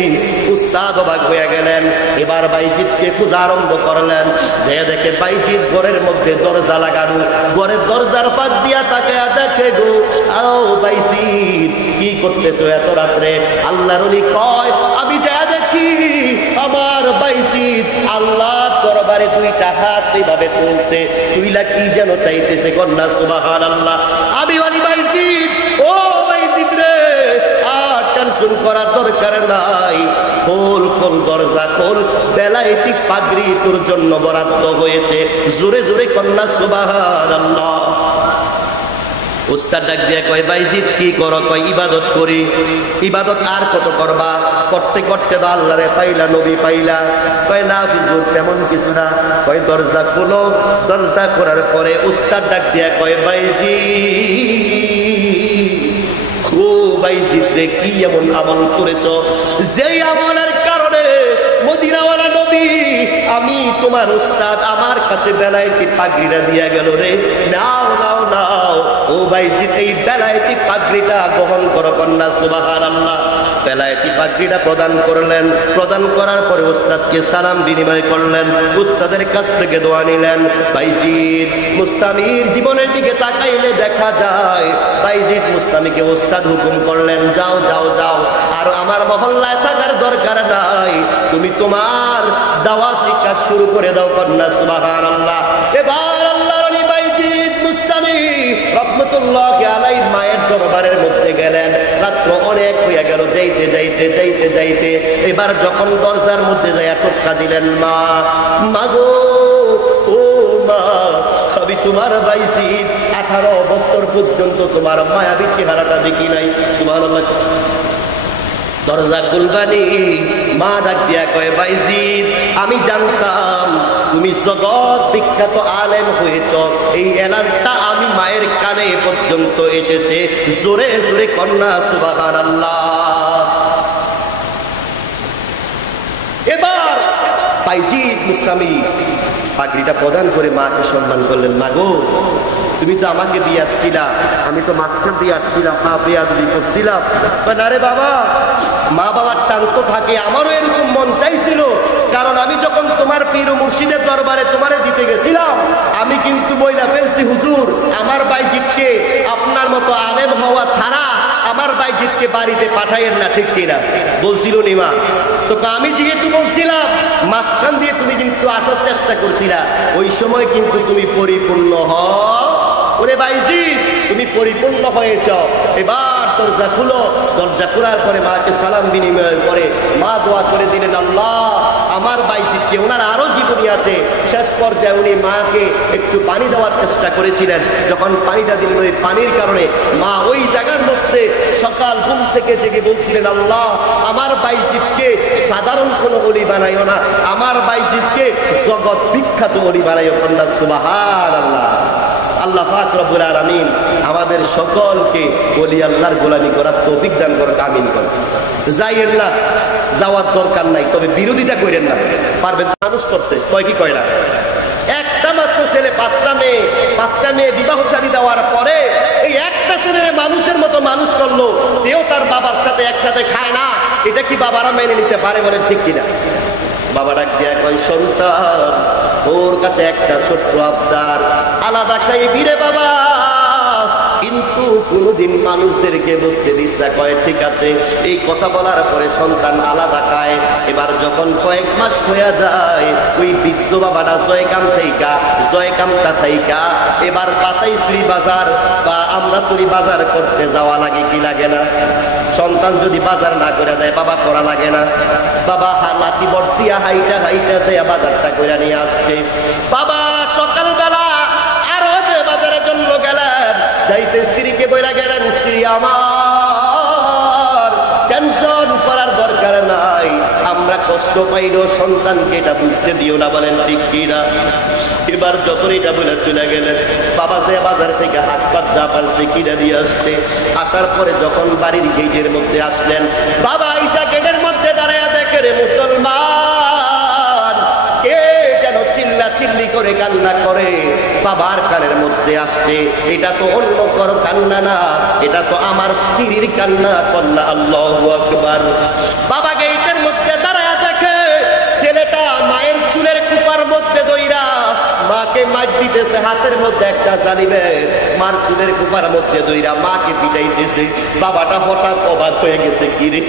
উস্তাদ অবাক হয়ে গেলেন। এবার বাইজিদকে খোঁজা আরম্ভ করলেন। যে দেখে বাইজিদ ঘরের মধ্যে দরজা লাগানো, ঘরের দরজার পাক দিয়া তাকে দেখে গো, আও বাইজিদ কি করতেছো এত রাত্রে? আল্লাহর ওলি কয়, আমি যা দেখি আমার বাইজিদ আল্লাহ দরবারে দুইটা হাত এইভাবে তুলছে, তুইলা কি যেন চাইতেছে। কন্যা সুবহানাল্লাহ। আমি বলি বাইজিদ, ও বাইজিদ রে, আর টেনশন করার দরকার নাই, খোল খোল দরজা খোল, বেলায়েতি পাগড়ি তোর জন্য বরাদ্দ হয়েছে। জোরে জোরে কন্যা সুবহানাল্লাহ। উস্তাদ ডাক দিয়া কয়, বাইজিদ কি করো? কয় ইবাদত করি। ইবাদত আর কত করবা? করতে করতে তো আল্লাহরে পাইলা, নবী পাইলা। কয় না হুজুর তেমন কিছু না। কয় দরজা খুলো। দরজা খোলার পরে উস্তাদ ডাক দিয়া কয়, বাইজিদ ও বাইজিদ রে, কি এমন আমল করেছ যেই আমলের কারণে মদিনাওয়ালা নবী আমি তোমার উস্তাদ আমার কাছে বেলায়েতি পাগড়িটা দিয়া গেল রে। নাও নাও নাও ও বাইজিদ, এই বেলায়েতি পাগড়িটা গ্রহণ করো। কন্যা সুবহানাল্লাহ। বেলায়েতি পাগড়িটা প্রদান করলেন। প্রদান করার পরে উস্তাদকে সালাম বিনিময় করলেন, উস্তাদের কাছ থেকে দোয়া নিলেন। বাইজিদ মুস্তামির জীবনের দিকে তাকাইলে দেখা যায় বাইজিদ মুস্তামিকে উস্তাদ হুকুম করলেন, যাও যাও যাও, আর আমার মহল্লায় থাকার দরকার নাই, তুমি তোমার দাওয়াতি কাজ শুরু করে দাও। কন্যা সুবহানাল্লাহ। এবার আল্লাহর ওলি বাইজিদ মুস্তামি রহমাতুল্লাহি আলাইহি মায়ের দরবারের মধ্যে গেলেন। রাত্র অনেক হয়ে গেল, যাইতে যাইতে যাইতে যাইতে এবার যখন দরজার মধ্যে যাইয়া টোক্কা দিলেন, মা মাগো ও মা, আমি তোমার বাইজিদ 18 বছর পর্যন্ত তোমার মায়াবী চেহারাটা দেখি নাই। সুবহানাল্লাহ। দরজা খুলবানি। মা ডাক দিয়া কয়, বাইজিদ আমি জানতাম তুমি জগৎ বিখ্যাত আলেম হয়েছ, এই এলানটা আমি মায়ের কানে পর্যন্ত এসেছে। জোরে জোরে কন্যা সুবহানাল্লাহ। এবার বাইজিদ মুস্তামি পাগড়িটা প্রদান করে মাকে সম্মান করলেন। মা গো, তুমি তো আমাকে দিয়ে আসছিলা, আমি তো মাঝখান দিয়ে আসছিলাম, পা পেয়া যদি করছিলাম। না রে বাবা, মা বাবার টান তো থাকে, আমারও এরকম মন চাইছিল কারণ আমি যখন তোমার পীর ও মুর্শিদের দরবারে তোমারে দিতে গেছিলাম, আমি কিন্তু বইলা ফেলছি হুজুর, আমার বাইজিৎকে আপনার মতো আলেম হওয়া ছাড়া আমার বাইজিৎকে বাড়িতে পাঠাইয়েন না, ঠিক কিনা? বলছিল নিমা। তো আমি যেহেতু বলছিলাম, মাঝখান দিয়ে তুমি কিন্তু আসার চেষ্টা করছিলা, ওই সময় কিন্তু তুমি পরিপূর্ণ হও। ওরে বাইজিৎ, তুমি পরিপূর্ণ হয়েছ, এবার দরজা খুলো। দরজা খোলার পরে মাকে সালাম বিনিময়ের পরে মা দোয়া করে দিলেন, আল্লাহ আমার বাইজিৎকে, ওনার আরো জীবনী আছে। শেষ পর্যায়ে উনি মাকে একটু পানি দেওয়ার চেষ্টা করেছিলেন। যখন পানিটা দিলেন, ওই পানির কারণে মা ওই জায়গার মধ্যে সকাল ঘুম থেকে জেগে বলছিলেন, আল্লাহ আমার বাইজিৎকে সাধারণ কোনো ওলি বানাইও না, আমার বাইজিৎকে জগৎ বিখ্যাত ওলি বানাইও। কন্যা সুবহানাল্লাহ। আল্লাহ পাক রব্বুল আলামিন আমাদের সকলকে ওলি আল্লাহর গোলামি করার তৌফিক দান করুন, আমিন করুন। যাইয়েন না, যাওয়ার দরকার নাই, তবে বিরোধিতা করেন না। পারবেন? মানুষ করছে, কয় কি কয় না? একটা মাত্র ছেলে, পাঁচটা মেয়ে বিবাহ শাদী দেওয়ার পরে এই একটা ছেলের মানুষের মতো মানুষ করলো, তেও তার বাবার সাথে একসাথে খায় না। এটা কি বাবারা মেনে নিতে পারে? বলেন ঠিক কিনা? বাবা ডাক দিয়া কয়, সন্তান তোর কাছে একটা ছোট্ট আবদার, আলাদা খাইবি রে বাবা, কিন্তু কোনদিন মানুষদেরকে বুঝতে দিস না। কয় ঠিক আছে। এই কথা বলার পরে সন্তান আলাদা খায়। এবার যখন কয়েক মাস হয়ে যায়, ওই বৃদ্ধ বাবাটা জয়কামটা থাইকা এবার বাতাই স্ত্রী বাজার বা আমরা তুই বাজার করতে যাওয়া লাগে কি লাগে না? সন্তান যদি বাজার না করে দেয়, বাবা করা লাগে না? বাবা লাঠি বর্তিয়া হাইটা যায় বাজারটা করে নিয়ে আসছে। বাবা সকালবেলা আরো বাজারের জন্য গেলেন, যাইতে স্ত্রীকে বইলা গেলেন, স্ত্রী আমার টেনশন করার দরকার নাই, আমরা কষ্ট পাইলেও সন্তানকে এটা বুঝতে দিও না। বলেন ঠিক কিনা? এবার যখন এটা বলে চলে গেলেন, বাবা যে বাজার থেকে হাত পাত যা পারছে কিনে নিয়ে আসতে, আসার পরে যখন বাড়ির গেটের মধ্যে আসলেন, বাবা ঈশা গেটের মধ্যে দাঁড়ায় দেখে রে মুসলমান, কে যেন চিল্লা চিল্লি করে কান্না করে বাবার কানের মধ্যে আসছে। এটা তো অন্য কারো কান্না না, এটা তো আমার স্ত্রীর কান্না। কন্যা আল্লাহু আকবার। বাবা গেটের মধ্যে দাঁড়ায় দেখে ছেলেটা মায়ের চুলের কুপার মধ্যে দইরা মাকে মার দিতেছে, হাতের মধ্যে একটা জালিবে মার চুলের কুপার মধ্যে দইরা মাকে পিটাইতেছে। বাবাটা হঠাৎ অবাক হয়ে গেছে, কি রে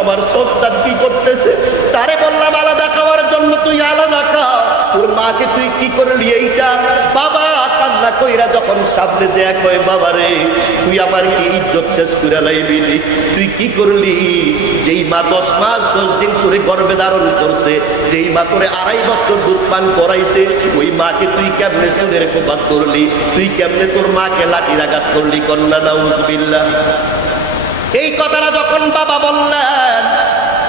আমার সন্তান কি করতেছে? তারে বললাম আলাদা খাওয়ার জন্য, তুই আলাদা খা, তোর মাকে তুই কি করলি এইটা? বাবা কান্না কইরা যখন সামনে দেয়া কয়, বাবা রে তুই আমার কি ইজ্জত শেষ করে লাইবি? তুই কি করলি? যেই মা 10 মাস 10 দিন করে গর্ভে ধারণ করছে, যেই মা করে 2.5 বছর দুধ পান করাইছে, ওই মাকে তুই কেমনে চুলের কোপাত করলি? তুই কেমনে তোর মাকে লাঠির আঘাত করলি? কন্যা নাউজুবিল্লাহ। এই কথাটা যখন বাবা বললেন,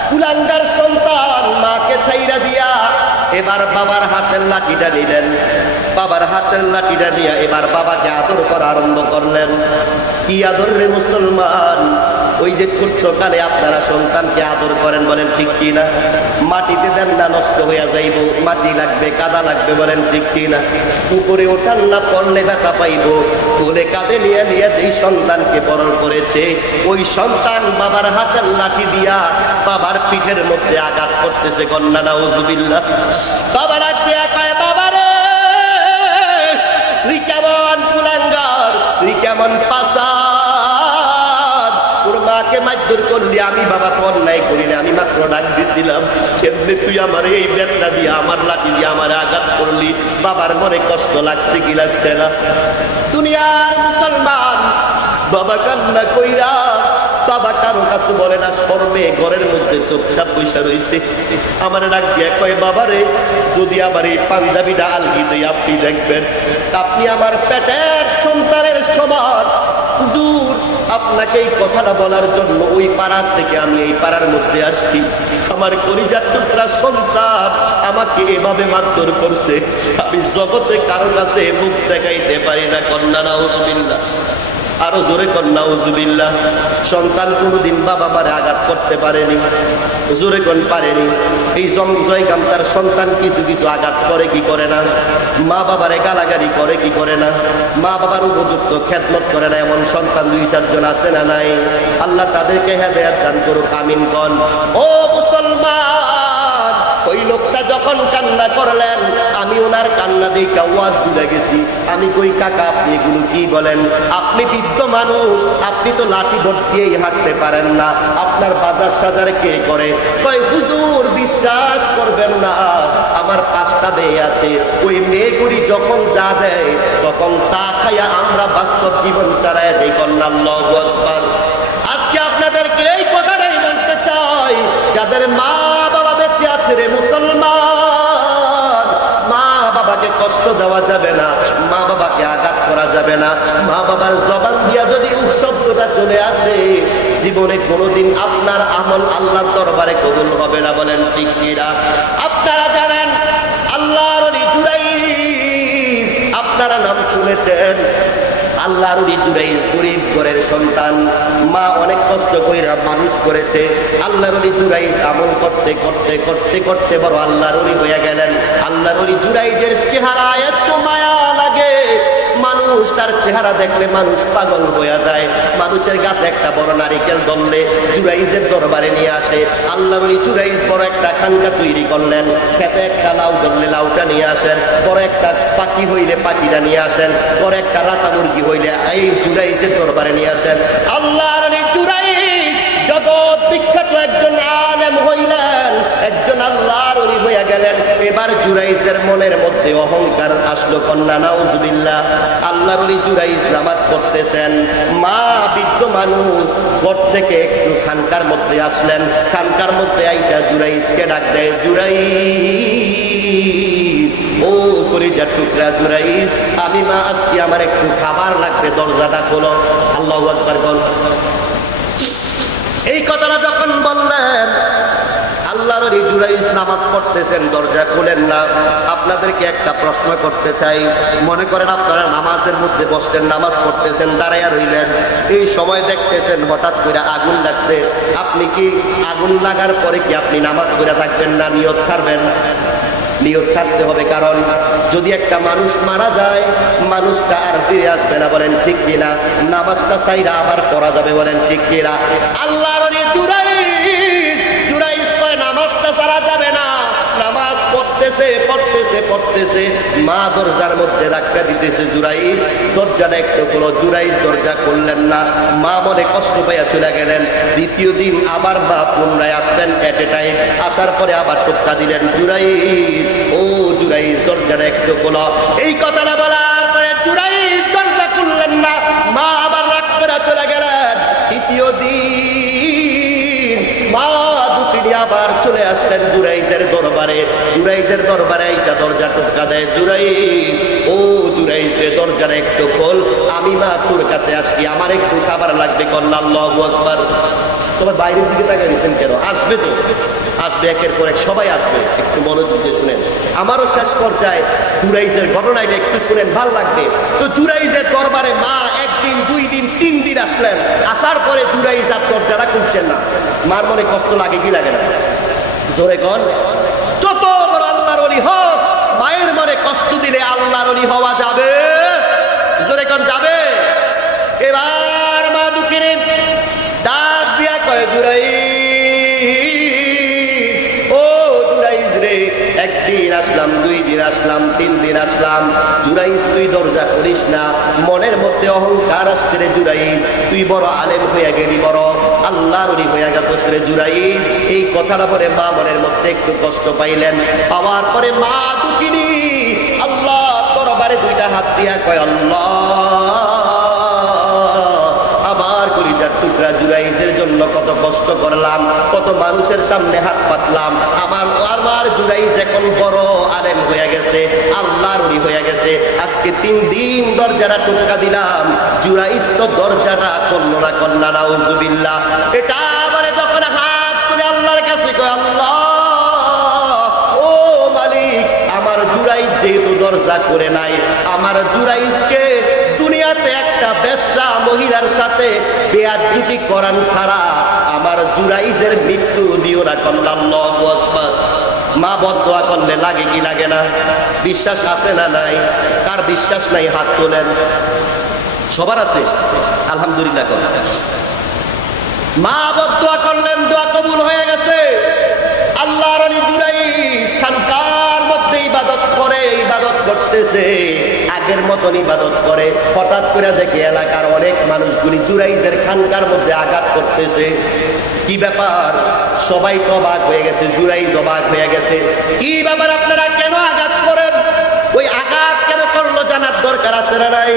কুলাঙ্গার সন্তান মাকে ছাইরা দিয়া এবার বাবার হাতের লাঠিটা নিলেন। বাবার হাতের লাঠিটা নিয়ে এবার বাবাকে আদর করা আরম্ভ করলেন। কি আদর রে মুসলমান? ওই যে ছোট্ট কালে আপনারা সন্তানকে আদর করেন, বলেন ঠিক কি না? মাটিতে দেন না, নষ্ট হইয়া যাইব, মাটি লাগবে, কাদা লাগবে, বলেন ঠিক কি না? পুকুরে ওঠান না, পড়লে ব্যথা পাইব। কোলে কাঁধে নিয়ে নিয়ে যেই সন্তানকে বড় করেছে, ওই সন্তান বাবার হাতের লাঠি দিয়া বাবার পিঠের মধ্যে আঘাত করতেছে। কন্যা নাউজুবিল্লাহ। বাবা ডাক দিয়া কয়, বাবা রে তুই কেমন কুলাঙ্গার, তুই কেমন পাশাদ, তোর মাকে মারধর করলি? আমি বাবা তো অন্যায় করি না, আমি মাত্র ডাক দিছিলাম, এমনি তুই আমার এই বেতটা দিয়ে আমার লাঠি দিয়ে আমার আঘাত করলি। বাবার মনে কষ্ট লাগছে কি লাগছে না? দুনিয়ার মুসলমান বাবা কান্না কইরা, বাবা কারো কাছে বলে না, শরমে ঘরের মধ্যে চুপচাপ বসে রয়েছে। আমার ডাক দিয়া কয়, বাবা রে যদি আমার এই পাঞ্জাবিটা আলগিতে আপনি দেখবেন, আপনি আমার পেটের সন্তানের সমান। দূর আপনাকে এই কথাটা বলার জন্য ওই পাড়ার থেকে আমি এই পাড়ার মধ্যে আসছি। আমার কলিজার টুকরা সন্তান আমাকে এভাবে মারধর করছে, আমি জগতে কারো কাছে মুখ দেখাইতে পারি না। কন্যা নাউজুবিল্লাহ। আরো জোরে কন্যা নাউজুবিল্লাহ। সন্তান কোনদিন বাবা মারে আঘাত করতে পারেনি, জোরে কোন পারেনি। এই জয়গাম তার সন্তান কিছু কিছু আঘাত করে কি করে না? মা বাবারে গালাগালি করে কি করে না? মা বাবার উপযুক্ত খেদমত করে না, এমন সন্তান 2-4 জন আছে না নাই? আল্লাহ তাদেরকে হেদায়েত দান করুক, আমিন কোন। ও মুসলমান, ওই লোকটা যখন কান্না করলেন আমি ওনার কান্না দেখে ওয়াজ ভুলে গেছি। আমি কই কাকা আপনি এগুলো কি বলেন? আপনি বৃদ্ধ মানুষ, আপনি তো লাঠি ভর্তিয়েই হাঁটতে পারেন না, আপনার বাজার সাজার কে করে? কই হুজুর বিশ্বাস করবেন না, আমার 5টা মেয়ে আছে, ওই মেয়েগুলি যখন যা দেয় তখন তা খাইয়া আমরা বাস্তব জীবন চালায় দেই। আল্লাহু আকবার। আজকে আপনাদেরকে এই কথাটাই বলতে চাই, যাদের মা বাবা বেঁচে আছে রে মুসলমান, মা বাবাকে কষ্ট দেওয়া যাবে না, মা বাবাকে আঘাত করা যাবে না। মা বাবার জবান দিয়া যদি শব্দটা চলে আসে, জীবনে কোনোদিন আপনার আমল আল্লাহর দরবারে কবুল হবে না। বলেন ঠিক কিনা? আপনারা জানেন আল্লাহর ওলি জুরাইজ, আপনারা নাম শুনেছেন। আল্লাহর ওলি জুরাইজ গরিব ঘরের সন্তান, মা অনেক কষ্ট কইরা মানুষ করেছে। আল্লাহর ওলি জুরাইজ আমল করতে করতে করতে করতে বড় আল্লাহর ওলি হয়ে গেলেন। আল্লাহর ওলি জুরাইজের চেহারা এত মায়া লাগে, মানুষ তার চেহারা দেখলে মানুষ পাগল হয়ে যায়। মানুষের কাছে একটা বড় নারিকেল ধরলে জুরাইজের দরবারে নিয়ে আসে। আল্লাহর ওলি জুরাইজ বড় একটা খানকা তৈরি করলেন, খেতে একটা লাউ ধরলে লাউটা নিয়ে আসেন, বড় একটা পাখি হইলে পাখিটা নিয়ে আসেন, বড় একটা রাতা মুরগি হইলে এই জুরাইজের দরবারে নিয়ে আসেন। আল্লাহর ওলি জুরাইজ জগৎ বিখ্যাত একজন আলেম হইলেন, একজন আল্লাহর ওলি হয়ে গেলেন। এবার জুরাইজের মনের মধ্যে অহংকার আসলো। কন্যা নাউজুবিল্লাহ। আল্লাহর ওলি জুরাইজ নামাজ পড়তেছেন, মা বৃদ্ধ মানুষ ঘর থেকে একটু খানকার মধ্যে আসলেন। খানকার মধ্যে আইসা জুরাইজকে ডাক দেয়, জুরাইজ, ও কলিজার টুকরা জুরাইজ, আমি মা আসছি, আমার একটু খাবার লাগবে, দরজাটা খোলো। আল্লাহু আকবার বল। এই কথাটা যখন বললেন, আল্লাহর ওলি জুরাইজ নামাজ পড়তেছেন, দরজা খুলেন না। আপনাদেরকে একটা প্রশ্ন করতে চাই, মনে করেন আপনারা নামাজের মধ্যে বসতেন, নামাজ পড়তেছেন, দাঁড়াইয়া রইলেন, এই সময় দেখতেছেন হঠাৎ করে আগুন লাগছে, আপনি কি আগুন লাগার পরে কি আপনি নামাজ পড়ে থাকবেন না নিয়ত ছাড়বেন? নিয়ত ছাড়তে হবে, কারণ যদি একটা মানুষ মারা যায় মানুষটা আর ফিরে আসবে না। বলেন ঠিক কিনা? নামাজটা চাইরা আবার পড়া যাবে। বলেন ঠিক কিনা? আল্লাহর ওলি জুরাইজ কয় নামাজটা ছাড়া যাবে না। নামাজ পড়তেছে পড়তেছে পড়তেছে, মা দরজার মধ্যে ধাক্কা দিতেছে, জুরাইজ দরজাটা একটু খোলো। জুরাইজ দরজা খুললেন না, মা মনে কষ্ট পাইয়া চলে গেলেন। দ্বিতীয় দিন আবার মা পুনরায় আসলেন, এট এ টাইম আসার পরে আবার টোক্কা দিলেন, জুরাইজ, ও জুরাইজ দরজাটা একটু খোলো। এই কথাটা বলার পরে জুরাইজ দরজা খুললেন না, মা আবার রাগ করে চলে গেলেন। তৃতীয় দিন মা দুটি আবার চলে আসলেন জুরাইজের দরবারে। জুরাইজের দরবারে আইসা দরজা টোক্কা দেয়, জুরাইজ, ও জুরাইজ রে দরজাটা একটু খোল, আমি মা তোর কাছে আসছি, আমার একটু খাবার লাগবে। কন্যা আল্লাহু আকবার। সবাই বাইরের দিকে তাকিয়ে দিচ্ছেন কেন? আসবে তো, আসবে, একের পর এক সবাই আসবে। একটু মনোযোগ দিয়ে শুনেন, আমারও শেষ পর্যায়ে জুরাইজের ঘটনাটা একটু শুনেন, ভাল লাগবে। তো জুরাইজের দরবারে মা একদিন, 2 দিন, 3 দিন আসলেন। আসার পরে জুরাইজ আর দরজাটা খুলছেন না। মার মনে কষ্ট লাগে কি লাগে না? জোরে কন। যত বড় আল্লাহর ওলি হোক, মায়ের মনে কষ্ট দিলে আল্লাহর ওলি হওয়া যাবে? জোরে কন, যাবে? এবার মা দুঃখিনী ডাক দিয়া কয়, জুরাইজ, ও জুরাইজ রে, একদিন আসলাম, 2 দিন আসলাম, 3 দিন আসলাম, জুরাইজ তুই দরজা করিস না। মনের মধ্যে অহংকার আসছে রে জুরাইজ, তুই বড় আলেম হইয়া গেলি, বড় আল্লাহর ওলি হইয়া গেছিস রে জুরাইজ। এই কথাটা বলে মা মনের মধ্যে একটু কষ্ট পাইলেন। পাওয়ার পরে মা দুঃখিনী আল্লাহ দরবারে 2টা হাত দিয়া কয়, আল্লাহ, আমার কলিজার টুকরা জুরাইজের জন্য কত কষ্ট করলাম, কত মানুষের সামনে হাত পাতলাম, আমার জুরাইজ এখন বড় আলেম হয়ে গেছে, আল্লাহর ওলি হয়ে গেছে। আজকে 3 দিন দরজাটা টোক্কা দিলাম, জুরাইজ তো দরজাটা করলো না। কন্যা নাউজুবিল্লাহ। এটা মানে যখন হাত তুলে আল্লাহর কাছে কয়, আল্লাহ, ও মালিক, আমার জুরাইজ যেহেতু দরজা করে নাই, আমার জুরাইজকে দুনিয়াতে একটা বেশ্যা মহিলার সাথে বেয়াজ্জতি করান ছাড়া আমার জুরাইজের মৃত্যু দিও না। কন্যা আল্লাহু আকবার। মা বদদোয়া করলে লাগে কি লাগে না? বিশ্বাস আছে না নাই? কার বিশ্বাস নাই হাত তোলেন। সবার আছে? আলহামদুলিল্লাহ। মা বদদোয়া করলেন, দোয়া কবুল হয়ে গেছে। আল্লাহর ওলি জুরাইজ খানকা করতেছে, আগের মতন ইবাদত করে। হঠাৎ করে দেখে এলাকার অনেক মানুষগুলি জুরাইদের খানকার মধ্যে আঘাত করতেছে। কি ব্যাপার? সবাই তো অবাক হয়ে গেছে, জুরাই অবাক হয়ে গেছে। কি ব্যাপার, আপনারা কেন আঘাত করেন? ওই আঘাত কেন করলো জানার দরকার আছে না নাই?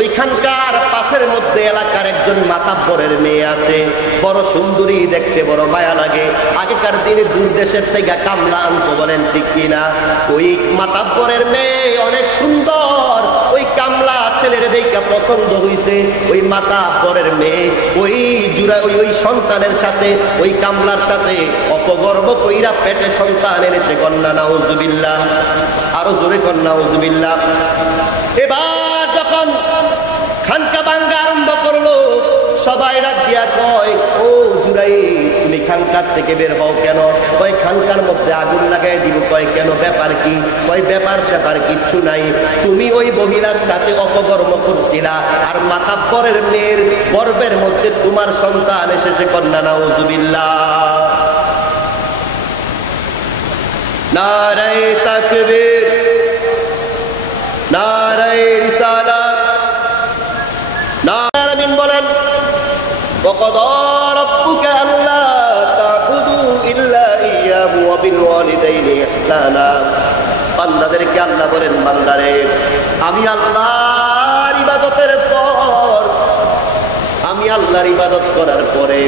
ওইখানকার পাশের মধ্যে এলাকার একজন মাতাব্বরের মেয়ে আছে, বড় সুন্দরী, দেখতে বড় মায়া লাগে। আগেকার দিনে দূর দেশের থেকে কামলা আনতো, বলেন ঠিক কিনা? ওই মাতাব্বরের মেয়ে অনেক সুন্দর, ওই কামলা ছেলের দেখা পছন্দ হইছে। ওই মাতাব্বরের মেয়ে ওই সন্তানের সাথে, ওই কামলার সাথে অপগর্ব কইরা পেটে সন্তান এনেছে। কন্যা নাউজুবিল্লাহ, আরো জোরে কন্যা নাউজুবিল্লাহ। এবার যখন খানকা ভাঙ্গা আরম্ভ করলো, সবাই ডাক দিয়া কয়, ও জুরাই, তুমি খানকার থেকে বের হও কেন? কয় খানকার মধ্যে আগুন লাগাই দিব। কয় কেন, ব্যাপার কি? কয় ব্যাপার স্যাপার কিচ্ছু নাই, তুমি ওই মহিলার সাথে অপকর্ম করছিলা, আর মাতাব্বরের মেয়ের গর্ভের মধ্যে তোমার সন্তান এসেছে। কন্যা নাউজুবিল্লাহ। নারায়ে তাকবীর, নারায়ে রিসালাত। আমিন বলেন। ওয়াকাদা রাব্বুকা আল্লা তা'বুদু ইল্লা ইয়্যাহু ওয়া বিল ওয়ালিদাইনি ইহসানা। বান্দাদেরকে আল্লাহ বলেন, বান্দারে, আমি আল্লাহর ইবাদতের পর, আমি আল্লাহর ইবাদত করার পরে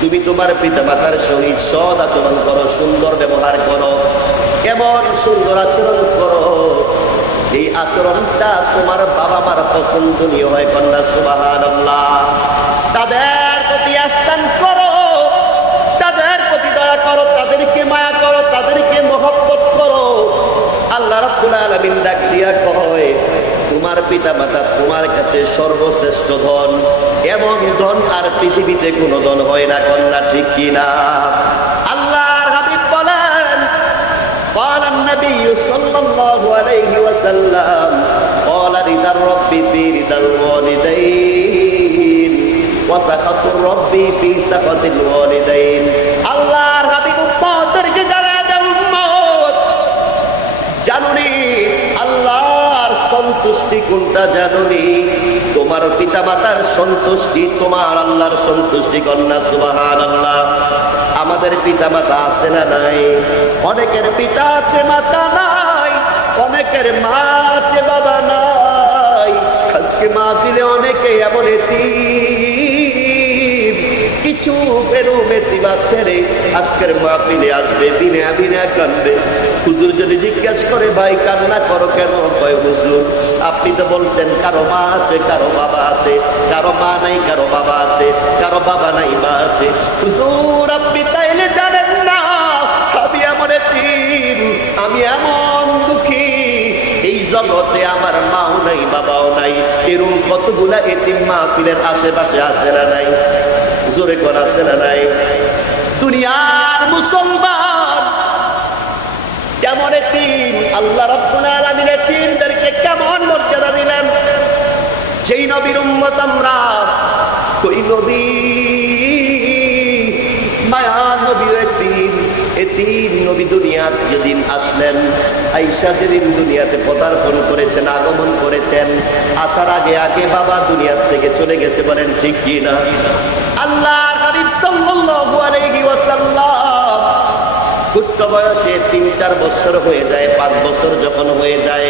তুমি তোমার পিতামাতার সহিত সৎ আচরণ করো, সুন্দর ব্যবহার করো। কেমন সুন্দর আচরণ করো? এই আচরণটা তোমার বাবা মার পছন্দনীয় হয়। কন্যা সুবহানাল্লাহ। তাদের প্রতি আহসান করো, তাদের প্রতি দয়া করো, তাদেরকে মায়া করো, তাদেরকে মহব্বত করো। আল্লাহ রাব্বুল আলামিন ডাক দিয়া কয়, তোমার পিতামাতা তোমার কাছে সর্বশ্রেষ্ঠ ধন, এমন ধন আর পৃথিবীতে কোনো ধন হয় না। কন্যা ঠিক কিনা? আল্লাহর হাবিব বলেন, قال النبي صلى الله عليه وسلم قال رضا الرب في رضا الوالدين وسخط الرب في سخط الوالدين। আল্লাহর হাবিব উম্মতদেরকে জানায় দেন, উম্মত জানুনি আল্লাহর সন্তুষ্টি কোনটা জানুনি? তোমার পিতামাতার সন্তুষ্টি, তোমার আল্লাহর সন্তুষ্টি। কন্যা সুবহানাল্লাহ। আমাদের পিতা মাতা আছে না নাই? অনেকের পিতা আছে, মাতা নাই। অনেকের মা আছে, বাবা নাই। আজকে মাহফিলে অনেকে এমন এতিম, কিছু বেরুম এতিমা ছেড়ে আজকের মাহফিলে আসবে, বিনা বিনা কান্দবে। হুজুর যদি জিজ্ঞেস করে, ভাই কান্না করো কেন? কয়, হুজুর আপনি তো বলছেন কারো মা আছে, কারো বাবা আছে, কারো মা নাই, কারো বাবা আছে, কারো বাবা নাই, মা আছে। হুজুর আপনি তাইলে জানেন না আমি এমন এতিম, আমি এমন দুঃখী, এই জগতে আমার মাও নাই, বাবাও নাই। এরকম কতগুলা এতিম মাহফিলের আশেপাশে আছে না নাই? জোরে কোন আছে না নাই? দুনিয়ার মুসলমান কেমন এতিম, আল্লাহ রাব্বুল আলামিন এতিমদেরকে কেমন মর্যাদা দিলেন। যেই নবীর উম্মত আমরা, ওই নবী মায়া নবী এতিম, এতিম নবী দুনিয়াত যেদিন আসলেন, আয়েশা যেদিন দুনিয়াতে পদার্পণ করেছেন, আগমন করেছেন, আসার আগে আগে বাবা দুনিয়ার থেকে চলে গেছে। বলেন ঠিক কি না? আল্লাহর হাবিব সাল্লাল্লাহু আলাইহি ওয়াসাল্লাম ছোট্ট বয়সে 3-4 বছর হয়ে যায়, 5 বছর যখন হয়ে যায়,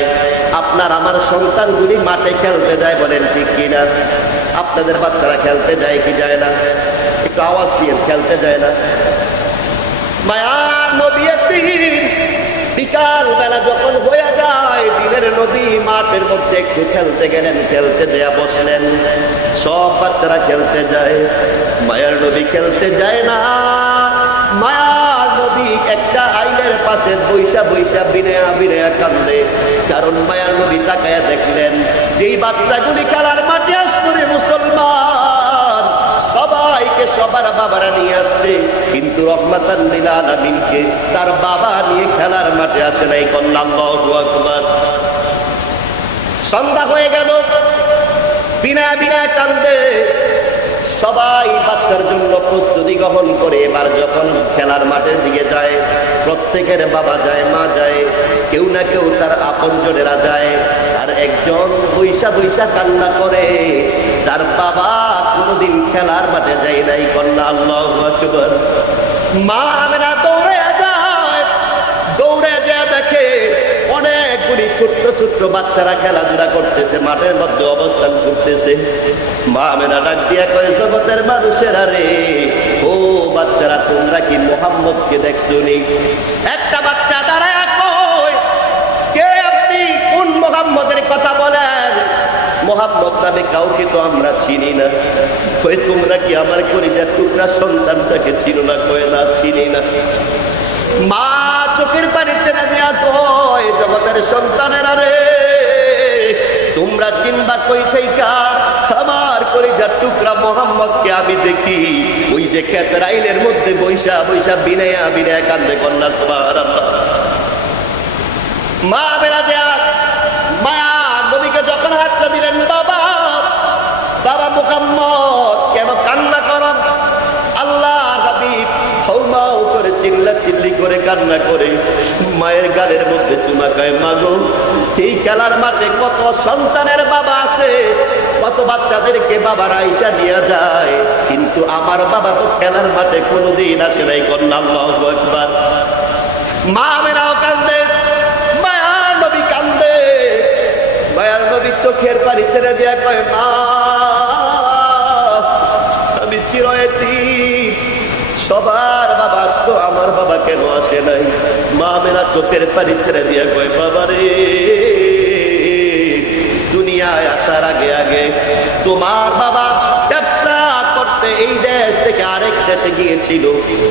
আপনার আমার সন্তানগুলি মাঠে খেলতে যায়। বলেন ঠিক কিনা? আপনাদের বাচ্চারা খেলতে যায় কি যায় না? একটু আওয়াজ দিয়ে, খেলতে যায় না? মায়ার নবী এতিম, বিকাল বেলা যখন হয়ে যায়, দিনের নবী মাঠের মধ্যে একটু খেলতে গেলেন, খেলতে যেয়া বসলেন। সব বাচ্চারা খেলতে যায়, মায়ার নবী খেলতে যায় না। মায়ার নবী একটা আইনের পাশে বৈশা বৈশা বিনয়া বিনয়া কান্দে। কারণ মায়ার নবী তাকায়া দেখলেন যেই বাচ্চাগুলি খেলার মাঠে আসছে মুসলমান, সবাইকে সবার বাবারা নিয়ে আসছে, কিন্তু রহমাতাল লিল আলামিনকে তার বাবা নিয়ে খেলার মাঠে আসে নাই। আল্লাহু আকবার। সন্ধ্যা হয়ে গেল, বিনা বিনা কান্দে সবাই বাচ্চার জন্য প্রস্তুতি গ্রহণ করে। এবার যখন খেলার মাঠের দিকে যায়, প্রত্যেকের বাবা যায়, মা যায়, কেউ না কেউ তার আপনজনেরা যায়, আর একজন বৈশা বৈশা কান্না করে তার বাবা কোনোদিন খেলার মাঠে যায় নাই। কন্যা আল্লাহু আকবার। মা আমেনা দৌড়ে যায়, দৌড়ে যায় দেখে অনেকগুলি ছোট্ট ছোট্ট বাচ্চারা খেলাধুলা করতেছে, মাঠের মধ্যে অবস্থান করতেছে। মা আমেনা ডাক দিয়া কয়, জগতের মানুষেরা রে, ও বাচ্চারা তোমরা কি মুহাম্মদকে দেখছো নি? একটা বাচ্চা দাঁড়ায় কয়, কে আপনি? কোন মুহাম্মদের কথা বলেন? মুহাম্মদ নামে কাউকে তো আমরা চিনি না। কই তোমরা কি আমার কলিজার টুকরা সন্তানটাকে চিনো না? কয় না, চিনি না। মা চোখের পানি ছেড়ে দেয়া কয়, জগতের সন্তানেরা রে, তোমরা চিনবা কই থেইকা? আমার কলিজার টুকরা মুহাম্মদকে আমি দেখি ওই যে ক্ষেতের আইলের মধ্যে বৈশা বৈশা বিনায়া বিনায়া কান্দে। কন্যা সুবহানাল্লাহ। মা বেরা যায় মায়া নবীকে যখন হাতটা দিলেন, বাবা বাবা মুহাম্মদ কেন কান্না করেন? আল্লাহ হাবিব হাউমাউ করে চিল্লা চিল্লি করে কান্না করে মায়ের গালের মধ্যে চুমা খায়। মাগো, এই খেলার মাঠে কত সন্তানের বাবা আছে, কত বাচ্চাদেরকে বাবার আইসা নিয়ে যায়, কিন্তু আমার বাবা তো খেলার মাঠে কোনোদিন আসে নাই। কন্যা আল্লাহু আকবার। মা আমেনাও কান্দে, মায়ার নবী কান্দে। মায়ার নবী চোখের পানি ছেড়ে দিয়া কয়, মা আমি চিরয়তীম, সবার বাবা আসতো, আমার বাবা কেন আসে নাই? মা আমেনা চোখের পানি ছেড়ে দিয়া কয়, বাবা রে, দুনিয়ায় আসার আগে আগে তোমার বাবা ব্যবসা করতে এই দেশ থেকে আরেক দেশে গিয়েছিল।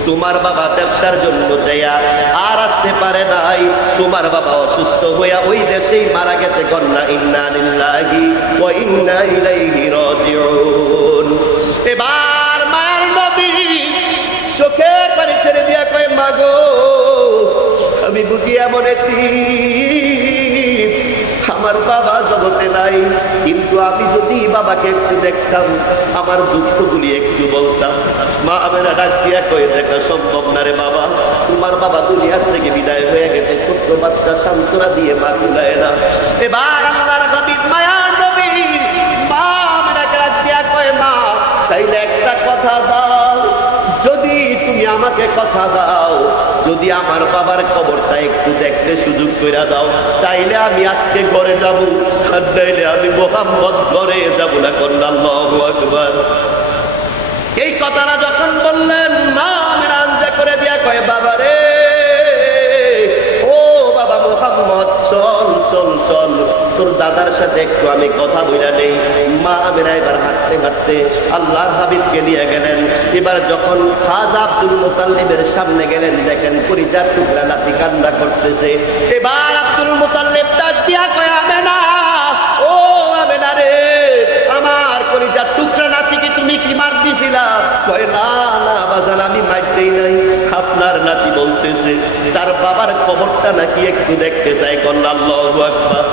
তোমার বাবা ব্যবসার জন্য যাইয়া আর আসতে পারে নাই। তোমার বাবা অসুস্থ হইয়া ওই দেশেই মারা গেছে। কন্যা ইন্না লিল্লাহি ওয়া ইন্না ইলাইহি রাজিউন। এবার মায়ের নবী চোখের পানি ছেড়ে দিয়া কয়, মাগো আমি বুঝি এমন আমার বাবা জগতে নাই, কিন্তু আমি যদি বাবাকে একটু দেখতাম, আমার দুঃখগুলি একটু বলতাম। মা আমেনা ডাক দিয়া কয়ে, দেখা সম্ভব না রে বাবা, তোমার বাবা দুনিয়ার থেকে বিদায় হয়ে গেছে। ছোট্ট বাচ্চা সান্ত্বনা দিয়ে মা কুলায় না। এবার আল্লাহর হাবিব মায়ার নবী মা আমেনাকে ডাক দিয়া কয়ে, মা তাইলে একটা কথা দাও, যদি তুমি আমাকে কথা দাও, যদি আমার বাবার কবরটা একটু দেখতে সুযোগ করে দাও, তাইলে আমি আজকে ঘরে যাব, আর নাইলে আমি মুহাম্মদ ঘরে যাব না। কন্যা আল্লাহু আকবার। এই কথাটা যখন বললেন, মা আমেনা আঞ্জা করে দিয়া কয়, বাবা রে, ও বাবা মুহাম্মদ, চল চল চল, তোর দাদার সাথে একটু আমি কথা বইলা নেই। মা আমেনা এবার হাঁটতে হাঁটতে আল্লাহর হাবিবকে নিয়ে গেলেন। এবার যখন খাজা আব্দুল মুতাল্লিবের সামনে গেলেন, দেখেন কলিজার টুকরা নাতি কান্না করতেছে। এবার আব্দুল মুতাল্লিব ডাক দিয়া কয়, আমেনা, ও আমেনা রে, আমার কলিজার টুকরা নাতিকে তুমি কি মার দিছিলা? কয়, না না বাজান, আমি মারতেই নাই। আপনার নাতি বলতেছে তার বাবার খবরটা নাকি একটু দেখতে চাই। কন্যা আল্লাহু আকবার।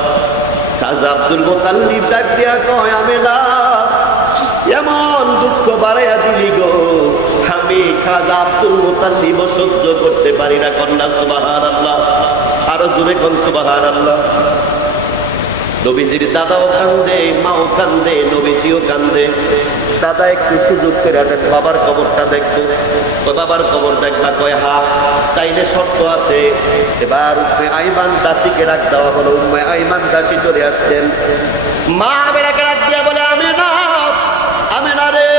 খাজা আব্দুল মুতাল্লিব ডাক দিয়া কয়, আমেনা এমন দুঃখ বাড়াইয়া দিলি গো, আমি খাজা আব্দুল মুতাল্লিব সহ্য করতে পারি না। কন্যা সুবহানাল্লাহ। আরো জোরে কোন সুবহানাল্লাহ। নবীজির দাদাও কান্দে, মাও কান্দে, নবীজিও কান্দে। দাদা একটু সুযোগ করে বাবার কবরটা দেখবো। বাবার কবর দেখবা? কয়, হা। তাইলে শর্ত আছে। এবার উম্মে আইমান দাসীকে ডাক দেওয়া হলো। উম্মে আইমান দাসী চলে আসছেন। মা বেড়াকে ডাক দিয়া বলে, আমেনা, আমেনা রে,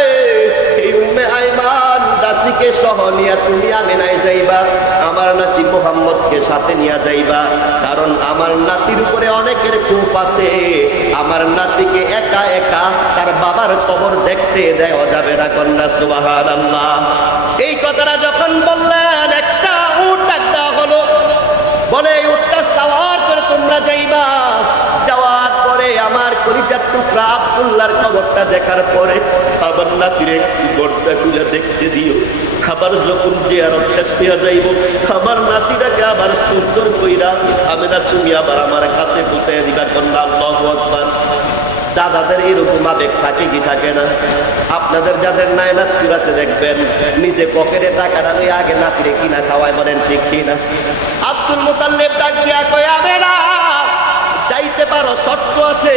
এই উম্মে আইমান দাসীকে সহ নিয়া তুমি আমেনায় যাইবা, আমার নাতি মুহাম্মদকে সাথে নিয়ে যাইবা, কারণ আমার নাতির উপরে অনেকের ক্ষোভ আছে। আমার নাতিকে একা একা তার বাবার কবর দেখতে দেওয়া যাবে না। কন্যা সুবহানাল্লাহ। এই কথাটা যখন বললেন, একটা উট ডাক দেওয়া হলো। বলে, এই উটটা সাওয়ার করে তোমরা যাইবা। যাওয়ার পরে আমার কলিজার টুকরা আব্দুল্লাহর কবরটা দেখার পরে আমার নাতির একটু গড়টা খুলে দেখতে দিও। আবার যখন জিয়ারত শেষ হইয়া যাইব, আমার নাতিটাকে আবার সুন্দর কইরা আমেনা তুমি আবার আমার কাছে পৌঁছাইয়া দিবা। কন্যা আল্লাহু আকবার। দাদাদের এরকম আবেগ থাকে কি থাকে না? আপনাদের যাদের নাই নাতির আছে দেখবেন নিজে পকেটে টাকাটা লইয়া আগে নাতিরে কিনা খাওয়ায়, বলেন ঠিক কিনা? আব্দুল মুতাল্লিব ডাক দিয়া কয় আমেনা যাইতে পারো, শর্ত আছে,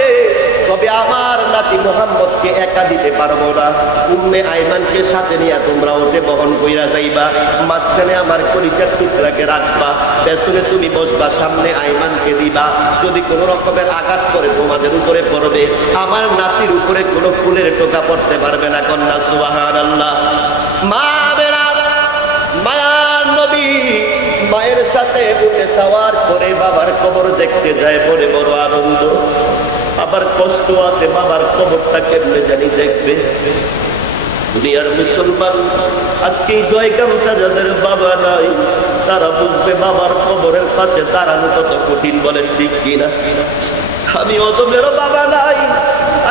তবে আমার নাতি মুহাম্মদকে একা দিতে পারবো না। উম্মে আইমানকে সাথে নিয়ে তোমরা ওঠে বহন কইরা যাইবা, মাঝখানে আমার কলিজার টুকরাকে রাখবা, পেছনে তুমি বসবা, সামনে আইমানকে দিবা। যদি কোনো রকমের আঘাত করে তোমাদের উপরে পড়বে, আমার নাতির উপরে কোনো ফুলের টোকা পড়তে পারবে না। কন্যা সুবহানাল্লাহ। মা বেড়া মায়ার নবী মায়ের সাথে উঠে সাওয়ার করে বাবার কবর দেখতে যায়, বড় বড় আনন্দ, আবার কষ্ট আছে, বাবার কবরটা কেমনে জানি দেখবে। দুনিয়ার মুসলমান আজকে জয়গামটা যাদের বাবা নাই, তারা বুঝবে বাবার কবরের পাশে দাঁড়ানো কত কঠিন, বলেন ঠিক কিনা? আমি অদমেরও বাবা নাই,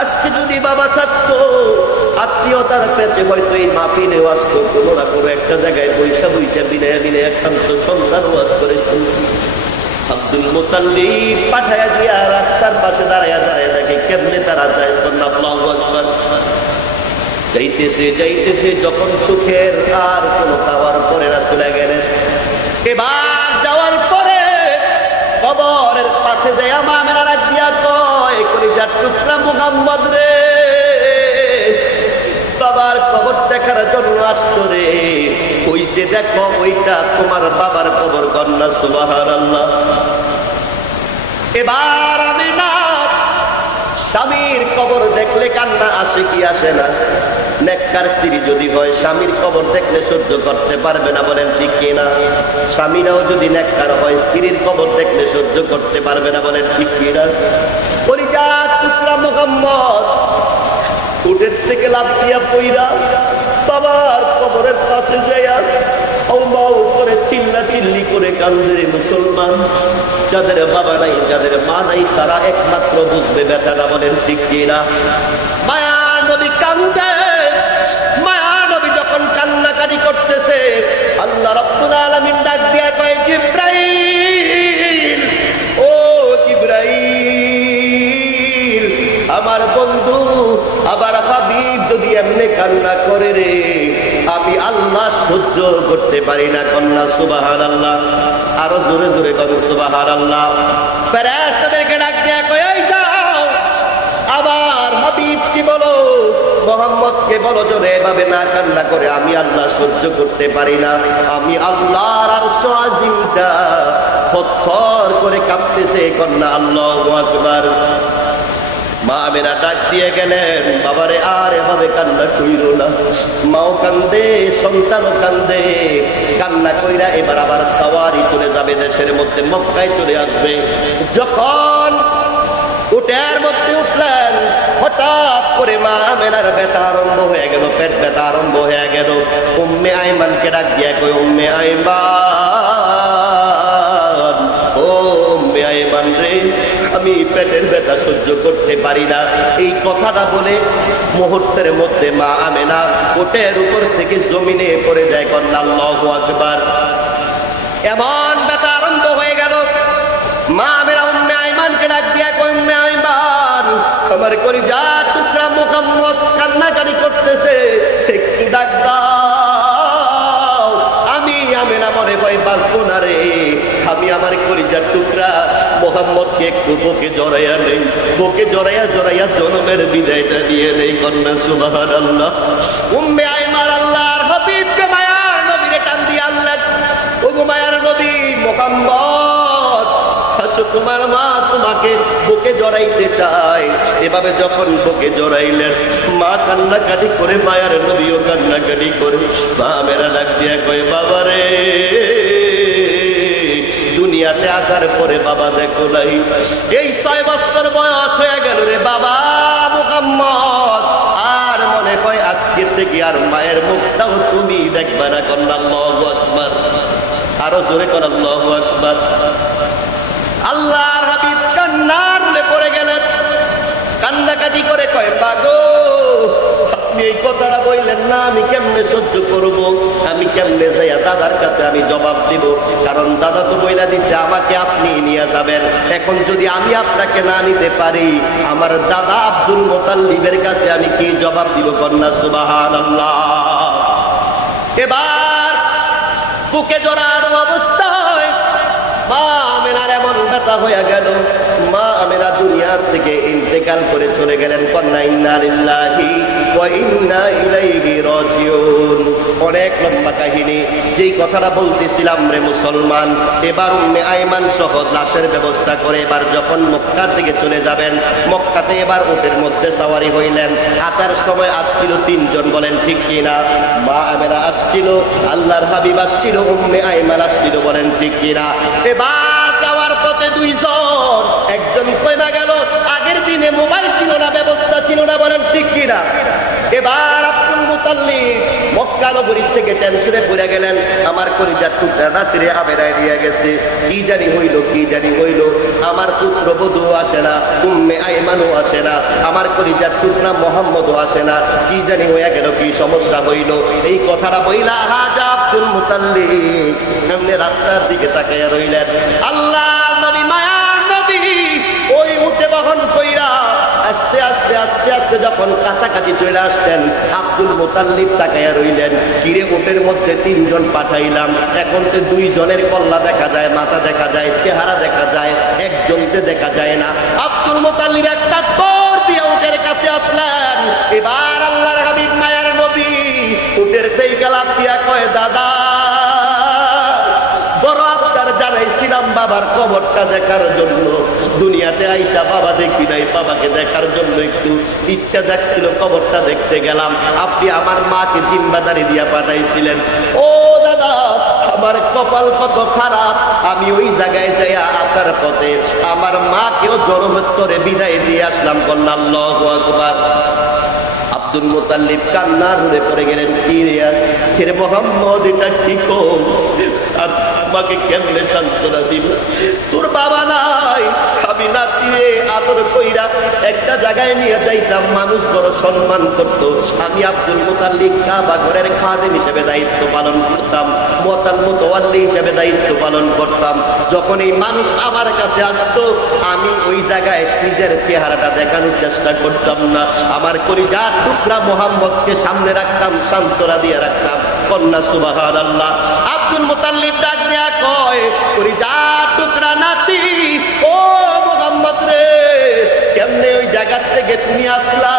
আজকে যদি বাবা থাকতো আত্মীয়তার পেছে হয়তো এই মাহফিলে আসতো, কোনো না কোনো একটা জায়গায় বৈশা বৈশা বিনয় বিনয় একান্ত সন্তান ওয়াজ করে শুনতো। আব্দুল মুতাল্লিব পাঠায়া দিয়া রাস্তার পাশে দাঁড়ায় দাঁড়ায় দেখে কেমনে তারা যায়। আল্লাহু আকবার। যাইতেছে যাইতেছে, যখন চোখের আর কোনো খাওয়ার পরে না চলে গেলেন, এবার যাওয়ার পরে কবরের পাশে যায় মা মেরা রাখ দিয়া কয় কলিজার টুকরা মুহাম্মদ রে, বাবার কবর দেখার জন্য আসতো রে, ওই যে দেখো ওইটা তোমার বাবার কবর। কন্যা সুবহানাল্লাহ। এবার আমি না স্বামীর কবর দেখলে কান্না আসে কি আসে না? নেককার স্ত্রী যদি হয় স্বামীর কবর দেখলে সহ্য করতে পারবে না, বলেন ঠিক কিনা? স্বামীরাও যদি নেককার হয় স্ত্রীর কবর দেখলে সহ্য করতে পারবে না, বলেন ঠিক কিনা? কলিজার টুকরা মুহাম্মদ উঠের থেকে লাফ দিয়া পইরা বাবার কবরের পাশে যাইয়া করে চিল্লা চিল্লি করে কান্দে। মুসলমান যাদের বাবা নাই, যাদের মা নাই, তারা একমাত্র বুঝবে ব্যথাটা, বলেন ঠিক কিনা? মায়া নবী কান্দে। মায়া নবী যখন কান্নাকাটি করতেছে, আল্লাহ রাব্বুল আলামিন ডাক দিয়া কয় জিবরাইল, ও জিবরাইল আমার বন্ধু আবার হাবিব যদি এমনি কান্না করে রে, আমি আল্লাহ সহ্য করতে পারি না। কন্যা সুবহানাল্লাহ। আরো জোরে জোরে কর সুবহানাল্লাহ। ফেরেশতাদেরকে ডাক দিয়া কয় এই যাও, আবার হাবিব কি বলো, মুহাম্মদকে বলো জোরে এভাবে না কান্না করে, আমি আল্লাহ সহ্য করতে পারি না। আমি আল্লাহর আরশ আজিমটা থরথর করে কাঁপতেছে। কন্যা আল্লাহু আকবার। মা আমেনা ডাক দিয়ে গেলেন, বাবারে আর এভাবে কান্না কইরো না। মাও কান্দে, সন্তানও কান্দে, কান্না কইরা এবার আবার সাওয়ারি চলে যাবে দেশের মধ্যে, মক্কায় চলে আসবে। যখন উটের মধ্যে উঠলেন, হঠাৎ করে মা আমেনার ব্যথা আরম্ভ হয়ে গেল, পেট ব্যথা আরম্ভ হয়ে গেল। উম্মে আইমানকে ডাক দিয়ে কই উম্মে আইমান, ও উম্মে আইমান রে, আমি পেটের ব্যথা সহ্য করতে পারি না। এই কথাটা বলে মুহূর্তের মধ্যে মা আমেনা উটের উপর থেকে জমিনে পড়ে যায়। কন্যা আল্লাহু আকবার। এমন ব্যথা আরম্ভ হয়ে গেল। মা আমেনা উম্মে আইমানকে ডাক দিয়া কই উম্মে আইমান, আমার কলিজার টুকরা মুহাম্মদ কান্নাকাটি করতেছে, একটু ডাক দাও। আমি আমেনা মনে ভয় বাঁচবো না রে, আমি আমার কলিজার টুকরা মুহাম্মদকে একটু বুকে জড়াইয়া নেই, বুকে জড়াইয়া জড়াইয়া জনমের বিদায়টা দিয়ে নেই। কন্যা সুবহানাল্লাহ। উম্মে আইমান আল্লাহর হাবিবকে মায়ার নবীরে টান দিয়ে আল্লাহ, ওগো মায়ার নবী মুহাম্মদ, আসো তোমার মা তোমাকে বুকে জড়াইতে চায়। এভাবে যখন বুকে জড়াইলেন, মা কান্নাকাটি করে, মায়ার নবীও কান্নাকাটি করে। মা মেরা ডাক দিয়া কয় বাবারে, দুনিয়াতে আসার পরে বাবা দেখো নাই, এই 6 বছর বয়স হয়ে গেল রে বাবা মুহাম্মদ, আর মনে হয় আজকে থেকে আর মায়ের মুখটাও তুমি দেখবা না। কন্যা আল্লাহু আকবার। আরো জোরে কর আল্লাহু আকবার। আল্লাহর হাবিব কান্নার রুলে পড়ে গেলেন, কান্নাকাটি করে কয় বাগো, আপনি এই কথাটা বললেন না, আমি কেমনে সহ্য করব, আমি কেমনে যাইয়া দাদার কাছে আমি জবাব দিব, কারণ দাদা তো বইলা দিচ্ছে আমাকে আপনি নিয়ে যাবেন। এখন যদি আমি আপনাকে না নিতে পারি, আমার দাদা আব্দুল মুতাল্লিবের কাছে আমি কি জবাব দিব? কন্যা সুবহানাল্লাহ। এবার বুকে জড়ানো অবস্থায় মা আমেনার এমন ব্যথা হয়ে গেল, মা আমেনা দুনিয়া থেকে ইন্তেকাল করে চলে গেলেন। কন্যা ইন্না লিল্লাহি ওয়া ইন্না ইলাইহি রাজিউন। অনেক লম্বা কাহিনী। যেই কথাটা বলতেছিলাম রে মুসলমান, এবার উম্মে আইমান সহ লাশের ব্যবস্থা করে এবার যখন মক্কার দিকে চলে যাবেন, মক্কাতে এবার উটের মধ্যে সাওয়ারি হইলেন। আসার সময় আসছিল 3 জন, বলেন ঠিক কিনা? মা আমেনা আসছিল, আল্লাহর হাবিব আসছিল, উম্মে আইমান আসছিল, বলেন ঠিক কিনা? এবার যাওয়ার পথে 2 জন, একজন কইমা গেল। আগের দিনে মোবাইল ছিল না, ব্যবস্থা ছিল না, বলেন ঠিক কিনা? এবার আব্দুল মুতাল্লিব মক্কা নগরী থেকে টেনশনে পড়ে গেলেন, আমার কলিজার টুকরা রাত্রে আমেনায় নিয়ে গেছে, কি জানি হইল, কি জানি হইল, আমার পুত্রবধূ আসে না, উম্মে আইমানও আসে না, আমার কলিজার টুকরা মুহাম্মদও আসে না, কি জানি হইয়া গেল, কি সমস্যা হইল। এই কথাটা বইলা রাজা আব্দুল মুতাল্লিব এমনি রাস্তার দিকে তাকাইয়া রইলেন। আল্লাহ নবী, মায়ার নবী ওই উঠে বহন কইরা আস্তে আস্তে আস্তে আস্তে যখন কাছাকাছি চলে আসতেন, আব্দুল মুতাল্লিব তাকাইয়া রইলেন। কিরে, উটের মধ্যে 3 জন পাঠাইলাম, এখন তো 2 জনের কল্লা দেখা যায়, মাথা দেখা যায়, চেহারা দেখা যায়, একজনকে দেখা যায় না। আব্দুল মুতাল্লিব একটা দৌড় দিয়ে উটের কাছে আসলেন। এবার আল্লাহর হাবিব মায়ার নবী উটের সেই গেলাপ দিয়া কয়, দাদা বড় আবদার জানাইছিলাম বাবার কবরটা দেখার জন্য, দুনিয়াতে আইসা বাবা দেখি নাই, বাবাকে দেখার জন্য একটু ইচ্ছা দেখছিল, কবরটা দেখতে গেলাম, আপনি আমার মাকে জিম্মাদারি দিয়া পাঠাইছিলেন। ও দাদা, আমার কপাল কত খারাপ, আমি ওই জায়গায় যাইয়া আসার পথে আমার মাকেও জনমত্তরে বিদায় দিয়ে আসলাম। কন্যা আল্লাহু আকবার। আব্দুল মুতাল্লিব কান্নার রুড়ে পড়ে গেলেন। কি রে মোহাম্মদ, এটা কি কম, আর তোমাকে কেমনে সান্ত্বনা দিব? তোর বাবা নাই, আমি নাতিরে আদর কইরা একটা জায়গায় নিয়ে যাইতাম, মানুষ বড় সম্মান করত। আমি আব্দুল মুতাল্লিব কাবা ঘরের খাদেম হিসেবে দায়িত্ব পালন করতাম, মুতাওয়াল্লি হিসেবে দায়িত্ব পালন করতাম। যখন এই মানুষ আমার কাছে আসতো, আমি ওই জায়গায় নিজের চেহারাটা দেখানোর চেষ্টা করতাম না, আমার কলিজার টুকরা মুহাম্মদকে সামনে রাখতাম, সান্ত্বনা দিয়ে রাখতাম। কন্যা সুবহানাল্লাহ। আব্দুল মুতাল্লিব ডাক দিয়া কয়, কলিজার টুকরা নাতি, ও মুহাম্মদ রে, কেমনে ওই জায়গা থেকে তুমি আসলা?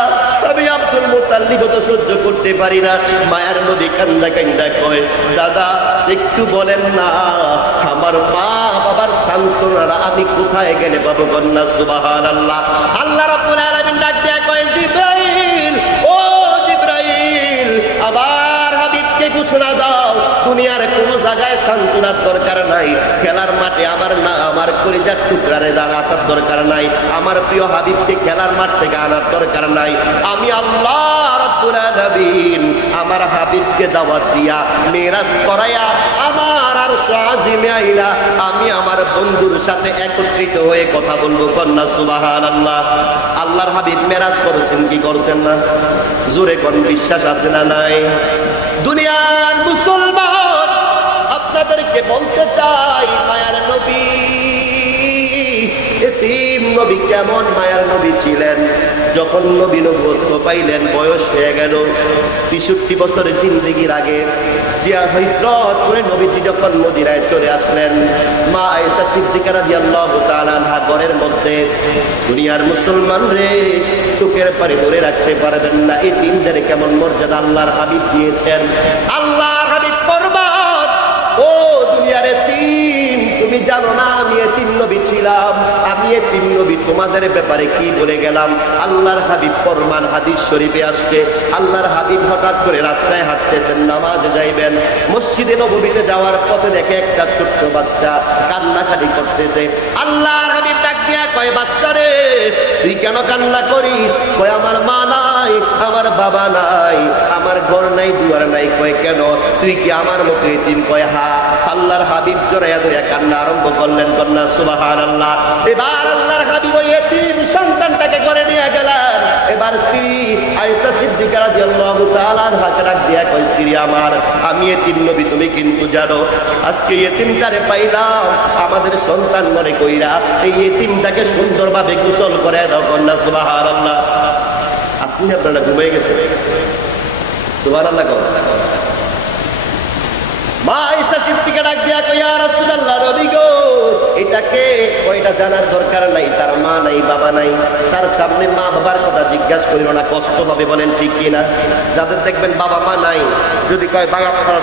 আমি আব্দুল মুতাল্লিব তো সহ্য করতে পারি না। মায়ার নবী কান্দা কান্দা কয়, দাদা একটু বলেন না, আমার মা বাবার সান্ত্বনারা আমি কোথায় গেলে পাবো? কন্যা সুবহানাল্লাহ। আল্লাহ রাব্বুল আলামিন ডাক দিয়া কয়, জিবরাইল, ও জিবরাইল, আবার হাবিবকে ঘোষণা দাও, দুনিয়ার কোনো জায়গায় সান্ত্বনার দরকার নাই, খেলার মাঠে আমার না আমার কলিজার টুকরারে দাঁড়ানোর দরকার নাই, আমার প্রিয় হাবিবকে খেলার মাঠ থেকে আনার দরকার নাই। আমি আল্লাহ রাব্বুল আলামিন আমার হাবিবকে দাওয়াত দিয়া মেরাজ করাইয়া আমার আরশ আজিমে আইলা আমি আমার বন্ধুর সাথে একত্রিত হয়ে কথা বলবো। কন্যা সুবহানাল্লাহ। আল্লাহর হাবিব মেরাজ করেছেন কি করছেন না? জোরে কোন বিশ্বাস আছে না নাই? দুনিয়ার মুসলমান, আপনাদেরকে বলতে চাই, মায়ার নবী, এতিম নবী কেমন মায়ার নবী ছিলেন। যখন নবী নবুয়ত্ব পাইলেন, বয়স হয়ে গেল ৬৩ বছরের জিন্দেগির আগে জিয়া হিজরত করে নবীজি যখন মদিনায় চলে আসলেন, মা আয়েশা সিদ্দিকা রাদিয়াল্লাহু তাআলা আনহা ঘরের মধ্যে, দুনিয়ার মুসলমান রে, চোখের পানি ধরে রাখতে পারবেন না, এই তিনদের কেমন মর্যাদা আল্লাহর হাবিব দিয়েছেন। আল্লাহর হাবিব পরবাদ, ও দুনিয়ার এতিম, তুমি জানো না আমি এতিম নবী ছিলাম, আমি এতিম নবী তোমাদের ব্যাপারে কি বলে গেলাম? আল্লাহর হাবিব ফরমান, হাদিস শরীফে আসছে, আল্লাহর হাবিব হঠাৎ করে রাস্তায় হাঁটতেছেন, নামাজ যাইবেন, মসজিদে নববীতে যাওয়ার পথে দেখে একটা ছোট্ট বাচ্চা কান্নাকাটি করতেছে। আল্লাহর হাবিব ডাক দিয়া কয়, বাচ্চা রে, তুই কেন কান্না করিস? কয়, আমার মা নাই, আমার বাবা নাই, আমার ঘর নাই, দুয়ার নাই। কয়, কেন? তুই কি আমার মতো এতিম? কয়, হ্যাঁ। আল্লাহর হাবিব জড়াইয়া ধরিয়া কান্না আরম্ভ করলেন। কন্যা সুবহানাল্লাহ। এবার আল্লাহর হাবিব ওই এতিম সন্তানটাকে করে নিয়ে গেলেন। এবার স্ত্রী আয়েশা সিদ্দিকা রাদিয়াল্লাহু তাআলা আনহাকে ডাক দিয়া কয়, স্ত্রী আমার, আমি এতিম নবী, তুমি কিন্তু জানো আজকে এতিমটারে পাইলাম, আমাদের সন্তান মনে কইরা এই এতিমটাকে সুন্দরভাবে গোসল করে দাও। কন্যা সুবহানাল্লাহ। আসলে আপনারা ঘুমিয়ে গেছে? সুবহানাল্লাহ। মা আয়েশা সিদ্দিকা ডাক দিয়া কই, ইয়া রাসূলুল্লাহ, নবী গো, এটাকে কয়টা জানার দরকার নাই, তার মা নাই বাবা নাই, তার সামনে মা বাবার কথা জিজ্ঞাসা করিও না, কষ্ট হবে, বলেন ঠিক কিনা? যাদের দেখবেন বাবা মা নাই, যদি কয় ভাই আপনার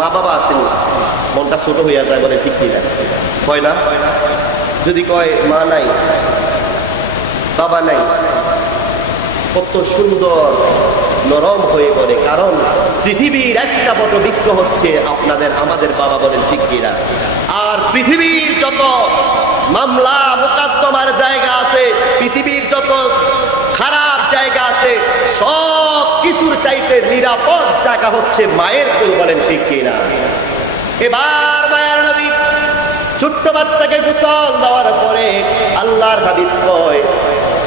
মা বাবা আছেন, মনটা ছোট হইয়া যায়, বলে ঠিক কিনা? হয় না? যদি কয় মা নাই বাবা নাই, কত সুন্দর নরম হয়ে পড়ে। কারণ পৃথিবীর একটা বটবৃক্ষ হচ্ছে আপনাদের আমাদের বাবা, বলেন ঠিক কিনা? আর পৃথিবীর যত মামলা মোকদ্দমার জায়গা আছে, পৃথিবীর যত খারাপ জায়গা আছে, সব কিছুর চাইতে নিরাপদ জায়গা হচ্ছে মায়ের কোল, বলেন ঠিক কিনা? এবার মায়ের নবী ছোট্ট বাচ্চাকে গোসল দেওয়ার পরে আল্লাহর হাবিব কয়,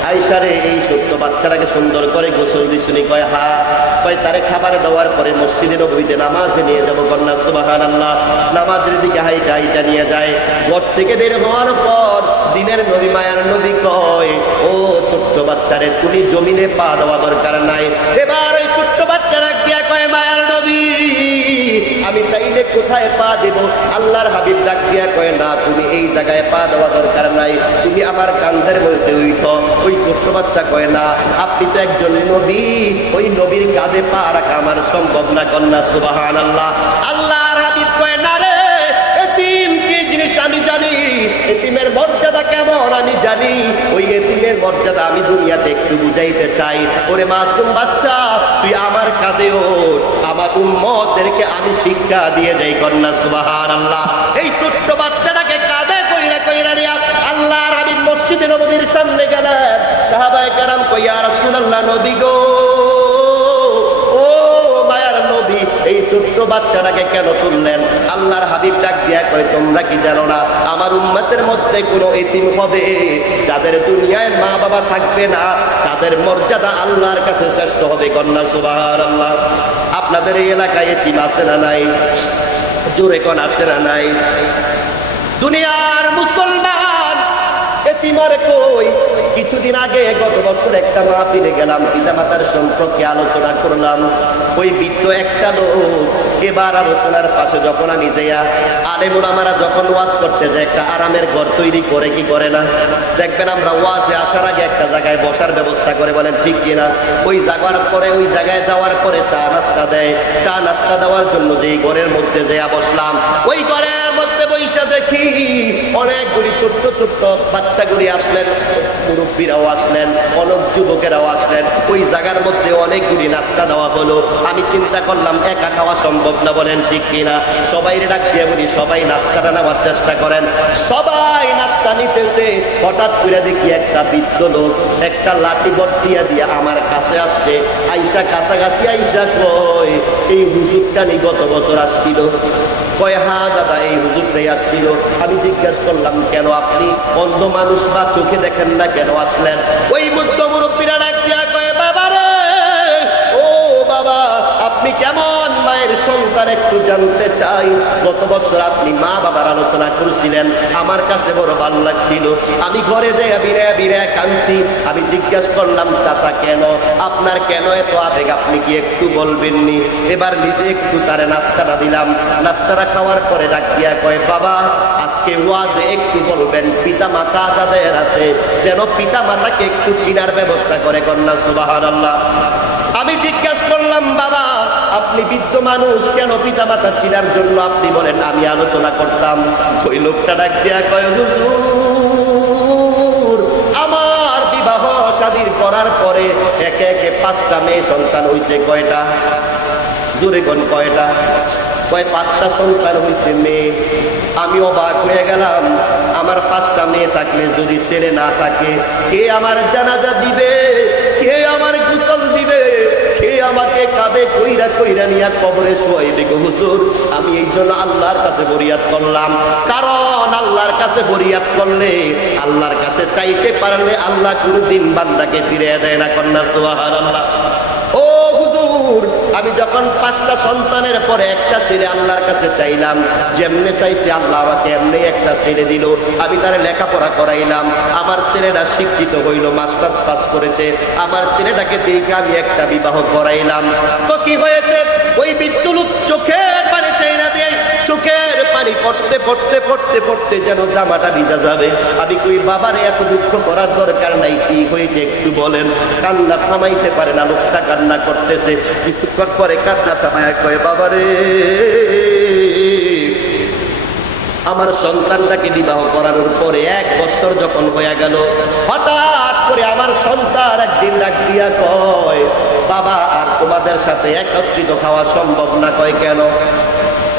আয়েশা রে, এই ছোট্ট বাচ্চাটাকে সুন্দর করে গোসল দিছুনি? কয় হ্যাঁ। কয় তারে খাবার দেওয়ার পরে মসজিদে নববীতে নামাজে নিয়ে যাবো, কন্যা সুবহানাল্লাহ। নামাজের দিকে হাইটা হাইটা নিয়ে যায়। ঘর থেকে বের হওয়ার পর দিনের নবী মায়ার নবী কয়, ও ছোট্ট বাচ্চারে, তুমি জমিনে পা দেওয়া দরকার নাই। এবার ওই ছোট্ট বাচ্চারা গিয়া কয়, মায়ার নবী, আমি তাইলে কোথায় পা দেব? আল্লাহর হাবিব ডাক দিয়া কয়, না, তুমি এই জায়গায় পা দেওয়া দরকার নাই, তুমি আমার কাঁধের মধ্যে উঠো। ওই ছোট্ট বাচ্চা কয়, না, আপনি তো একজন নবী, ওই নবীর কাঁধে পা রাখা আমার সম্ভব না, কন্যা সুবহানাল্লাহ। আল্লাহর হাবিব কয়, না রে, এতিম কি জিনিস আমি জানি, এতিমের মর্যাদা কেমন আমি জানি, ওই এতিমের মর্যাদা আমি দুনিয়াতে একটু বুঝাইতে চাই। ওরে মাসুম বাচ্চা, তুই আমার কাঁধে ওঠ, আমার উম্মতদেরকে আমি শিক্ষা দিয়ে যাই, কন্যা সুবহানাল্লাহ। এই ছোট্ট বাচ্চাটাকে কাঁধে কইরা কইরা নিয়া আল্লাহর হাবিব মসজিদে নববীর সামনে গেলেন। সাহাবায়ে কেরাম কই, ইয়া রাসূলুল্লাহ, নবী গো, ও মায়ার নবী, এই ছোট্ট বাচ্চাটাকে কেন তুললেন? আল্লাহর হাবিব ডাক দিয়া কয়, তোমরা কি জানো না, আমার উম্মতের মধ্যে কোনো এতিম হবে যাদের দুনিয়ায় মা বাবা থাকবে না, তাদের মর্যাদা আল্লাহর কাছে শ্রেষ্ঠ হবে, কন্যা সুবহানাল্লাহ। আপনাদের এই এলাকায় এতিম আছে না নাই? জোরে কোন আছে না নাই? দুনিয়ার মুসলমান এতিমার কই? কিছুদিন আগে গত বছর একটা মাহফিলে গেলাম, পিতামাতার সম্পর্কে আলোচনা করলাম। ওই বৃদ্ধ একটা লোক, এবার আলোচনার পাশে যখন আমি যাইয়া, আলেম ওলামারা যখন ওয়াজ করতে যায় একটা আরামের ঘর তৈরি করে, কি করে না? দেখবেন আমরা ওয়াজে আসার আগে একটা জায়গায় বসার ব্যবস্থা করে, বলেন ঠিক কিনা? ওই জায়গার পরে, ওই জায়গায় যাওয়ার পরে চা নাস্তা দেয়। চা নাস্তা দেওয়ার জন্য যেই ঘরের মধ্যে যাইয়া বসলাম, ওই ঘরের মধ্যে বইসা দেখি অনেকগুলি ছোট্ট ছোট্ট বাচ্চাগুলি আসলেন, মুরব্বীরাও আসলেন, অনেক যুবকেরাও আসলেন। ওই জায়গার মধ্যে অনেকগুলি নাস্তা দেওয়া হলো। আমি চিন্তা করলাম একা খাওয়া সম্ভব না, বলেন ঠিক কিনা? সবাই ডাক দিয়ে বলি, সবাই নাস্তাটা নেওয়ার চেষ্টা করেন। সবাই নাস্তা নিতেছে, হঠাৎ করে দেখি একটা বৃদ্ধ লোক একটা লাঠি বর্তিয়া দিয়ে আমার কাছে আসছে। আইসা কাছাকাছি আইসা কয়, এই হুজুরটা নি গত বছর আসছিল। কয়, হ্যাঁ দাদা, এই হুজুরটাই আসছিল। আমি জিজ্ঞাসা করলাম, কেন আপনি অন্ধ মানুষ বা চোখে দেখেন না, কেন আসলেন? ওই বুদ্ধ মুরব্বীরা ডাক দিয়া কয়, বাবা রে, ও বাবা, আপনি কেমন মায়ের সন্তান একটু জানতে চাই। গত বছর আপনি মা বাবার আলোচনা করেছিলেন, আমার কাছে বড় ভালো লাগছিল। আমি ঘরে যাই বিরে বিরে কাঁদছি। আমি জিজ্ঞাসা করলাম, চাচা কেন, আপনার কেন এত আবেগ, আপনি কি একটু বলবেননি? এবার নিজে একটু তারে নাস্তাটা দিলাম। নাস্তাটা খাওয়ার পরে ডাক দিয়া কয়, বাবা, আজকে ওয়াজে একটু বলবেন পিতা মাতা যাদের আছে, যেন পিতা মাতাকে একটু চিনার ব্যবস্থা করে, কন্যা সুবহানাল্লাহ। আমি জিজ্ঞাসা করলাম, বাবা, আপনি বৃদ্ধ মানুষ, কেন পিতা মাতা চিনার জন্য আপনি বলেন? আমি আলোচনা করতাম। ওই লোকটা ডাক দিয়া কয়, হুজুর, আমার বিবাহ শাদীর করার পরে একে একে 5টা মেয়ে সন্তান হইছে। কয়টা? জোরে কোন কয়টা? কয় 5টা সন্তান হইছে মেয়ে। আমি অবাক হয়ে গেলাম, আমার 5টা মেয়ে থাকলে যদি ছেলে না থাকে, কে আমার জানাজা দিবে? কে আমার গোসল দিবে? কে আমাকে কাঁধে কইরা কইরা নিয়ে কবরে শুয়াই দিবে? হুজুর, আমি এই জন্য আল্লাহর কাছে ফরিয়াদ করলাম, কারণ আল্লাহর কাছে ফরিয়াদ করলে, আল্লাহর কাছে চাইতে পারলে আল্লাহ কোনদিন বান্দাকে ফিরিয়ে দেয় না, কন্যা সুবহানাল্লাহ। ও হুজুর, আমি যখন 5টা সন্তানের পরে একটা ছেলে আল্লাহর কাছে চাইলাম, যেমনে চাইছি আল্লাহ আমাকে এমনি একটা ছেলে দিল। আমি তার লেখাপড়া করাইলাম, আমার ছেলেটা শিক্ষিত হইল, মাস্টার্স পাস করেছে। আমার ছেলেটাকে দেখে আমি একটা বিবাহ করাইলাম। তো কি হয়েছে? ওই বিদ্যুৎ চোখের পানি চাইরা দিয়ে চোখের পানি পড়তে পড়তে পড়তে পড়তে যেন জামাটা ভিজা যাবে। আমি কই বাবারে এত দুঃখ করার দরকার নাই, কি হয়েছে একটু বলেন। কান্না থামাইতে পারে না, লোকটা কান্না করতেছে। কিছুক্ষণ পরে কান্না থামায় কয় বাবারে আমার সন্তানটাকে বিবাহ করানোর পরে 1 বছর যখন হয়ে গেল, হঠাৎ করে আমার সন্তান একদিন ডাক দিয়া কয় বাবা আর তোমাদের সাথে একত্রিত খাওয়া সম্ভব না। কয় কেন?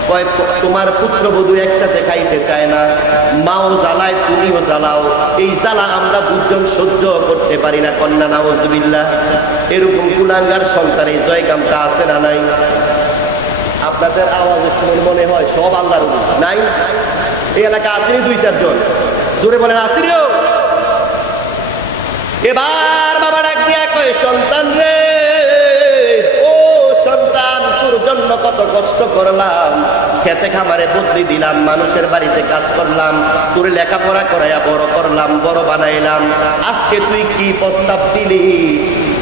কয় তোমার পুত্রবধূ একসাথে খাইতে চায় না, মাও জ্বালায় তুমিও জ্বালাও, এই জ্বালা আমরা দুজন সহ্য করতে পারি না। কন্যা নাউজুবিল্লাহ। এরকম কুলাঙ্গার সন্তানের জয়গামটা আছে না নাই? আপনাদের আওয়াজে শুনে মনে হয় সব আল্লাহর নাই। এই এলাকা আসেনি 2-4 জন, জোরে বলেন আসেনিও। এবার বাবা ডাক দিয়া কয় সন্তান রে, ও সন্তান তোর জন্য কত কষ্ট করলাম, খেতে খামারে বদলি দিলাম, মানুষের বাড়িতে কাজ করলাম, তোর লেখাপড়া করাইয়া বড় করলাম, বড় বানাইলাম, আজকে তুই কি প্রস্তাব দিলি?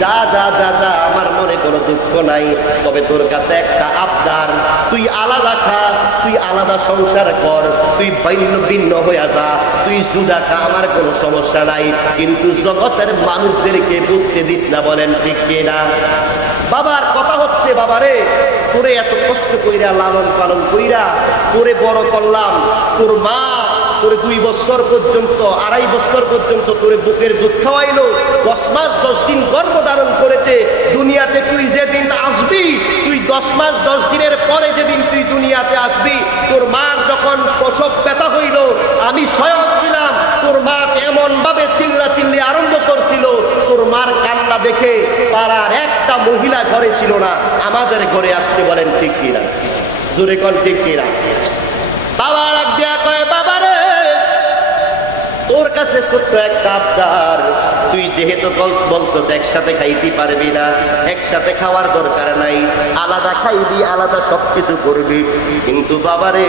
যা যা যা যা, আমার মনে কোনো দুঃখ নাই, তবে তোর কাছে একটা আবদার, তুই আলাদা খা, তুই আলাদা সংসার কর, তুই ভিন্ন ভিন্ন হইয়া যা, তুই জুদা খা, আমার কোনো সমস্যা নাই, কিন্তু জগতের মানুষদেরকে বুঝতে দিস না। বলেন ঠিক কিনা? বাবার কথা হচ্ছে বাবারে তোরে এত কষ্ট কইরা লালন পালন কইরা তোরে বড় করলাম, তোর মা তোরে 2 বছর পর্যন্ত 2.5 বছর পর্যন্ত তোরে বুকের দুধ খাওয়াইলো, 10 মাস 10 দিন গর্ভধারণ করেছে। দুনিয়াতে তুই যেদিন আসবি, তুই 10 মাস 10 দিনের পরে যেদিন তুই দুনিয়াতে আসবি, তোর মার যখন প্রসব ব্যথা হইল, আমি স্বয়ং ছিলাম। তোর মা এমন ভাবে চিল্লা চিল্লি আরম্ভ করছিল, তোর মার কান্না দেখে পাড়ার একটা মহিলা ঘরে ছিল না, আমাদের ঘরে আসতে। বলেন ঠিক কিনা? জোরে কোন ঠিক কিনা? বাবা ডাক দিয়া কয় বাবারে তোর কাছে ছোট্ট একটা আবদার, তুই যেহেতু বলছো একসাথে খাইতে পারবি না, একসাথে খাওয়ার দরকার নাই, আলাদা খাইবি, আলাদা সবকিছু করবি, কিন্তু বাবারে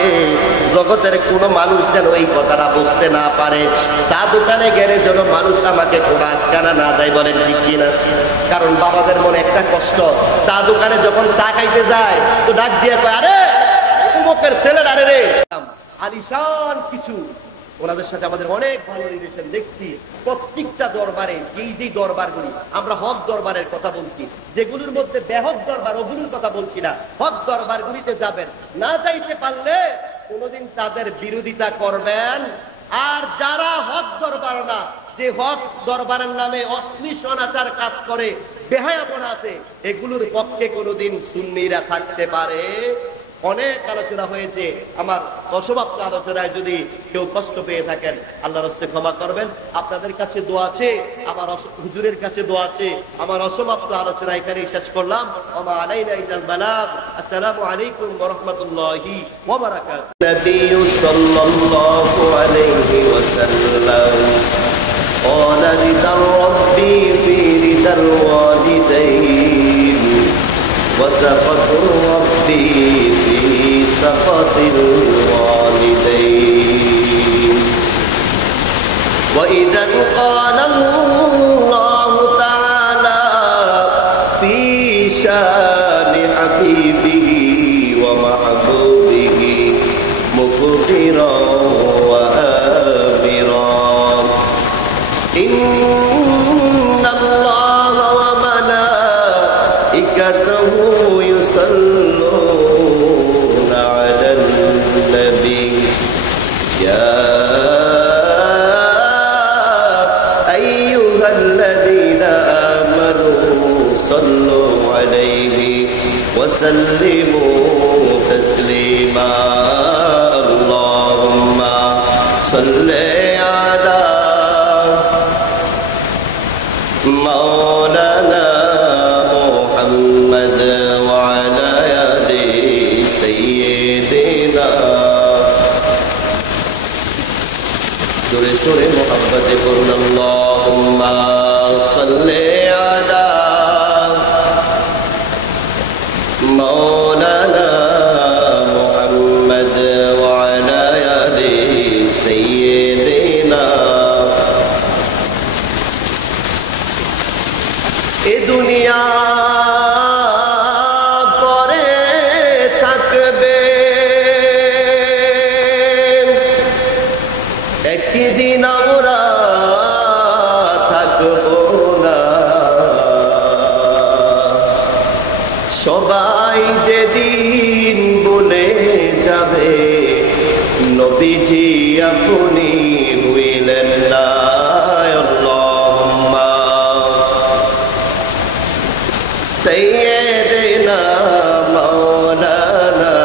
জগতের কোনো মানুষ যেন এই কথাটা বুঝতে না পারে। চা দোকানে গেলে যেন মানুষ আমাকে কোনো আজকানা না দেয়। বলেন ঠিক কিনা? কারণ বাবাদের মনে একটা কষ্ট, চা দোকানে যখন চা খাইতে যায় তো ডাক দিয়ে কয় আরে অমুকের ছেলেরা রে, আলিশান কিছু। ওনাদের সাথে আমাদের অনেক ভালো রিলেশন দেখছি। প্রত্যেকটা দরবারে যেই দরবারগুলি, আমরা হক দরবারের কথা বলছি, যেগুলোর মধ্যে বেহক দরবার ওগুলোর কথা বলছি না, হক দরবারগুলিতে যাবেন, না যাইতে পারলে কোনোদিন তাদের বিরোধিতা করবেন। আর যারা হক দরবার না, যে হক দরবারের নামে অশ্লীল অনাচার কাজ করে, বেহায়াপনা আছে, এগুলোর পক্ষে কোনোদিন সুন্নিরা থাকতে পারে? অনেক আলোচনা হয়েছে, আমার অসমাপ্ত আলোচনায় যদি কেউ কষ্ট পেয়ে থাকেন আল্লাহর রাস্তায় ক্ষমা করবেন। আপনাদের কাছে দোয়া আছে, আমার হুজুরের কাছে দোয়া আছে। আমার অসমাপ্ত আলোচনা এখানেই শেষ করলাম। ওমা আলাইনা ইল্লাল বালাগ। আসসালামু আলাইকুম ওয়া রাহমাতুল্লাহি ওয়া বারাকাতুহু। নবী সাল্লাল্লাহু আলাইহি ওয়াসাল্লাম قال رضا ربي في رضا الوالدين وسخط ربي في سخط الوالدين. وإذا قال الله تعالى في شان حبيبه ومحبوبه مخبرا وآمرا إن الله وملائكته يصلون على النبي يا أيها الذين آمنوا صلوا عليه وسلموا تسليما. اللهم صل على مولانا محمد وعلى آل سيدنا. জোরে সোরে মোহাম্মতে করুন আল্লাহুম্মা সাল্লি আলা مولانا محمد وعلى آل سيدنا. এ দুনিয়া পরে থাকবে, দিন আমরা থাকবো না, সবাই যেদিন বলে যাবে নবীজি আপনি হইলেন না। আল্লাহুম্মা সাইয়্যিদিনা মাওলানা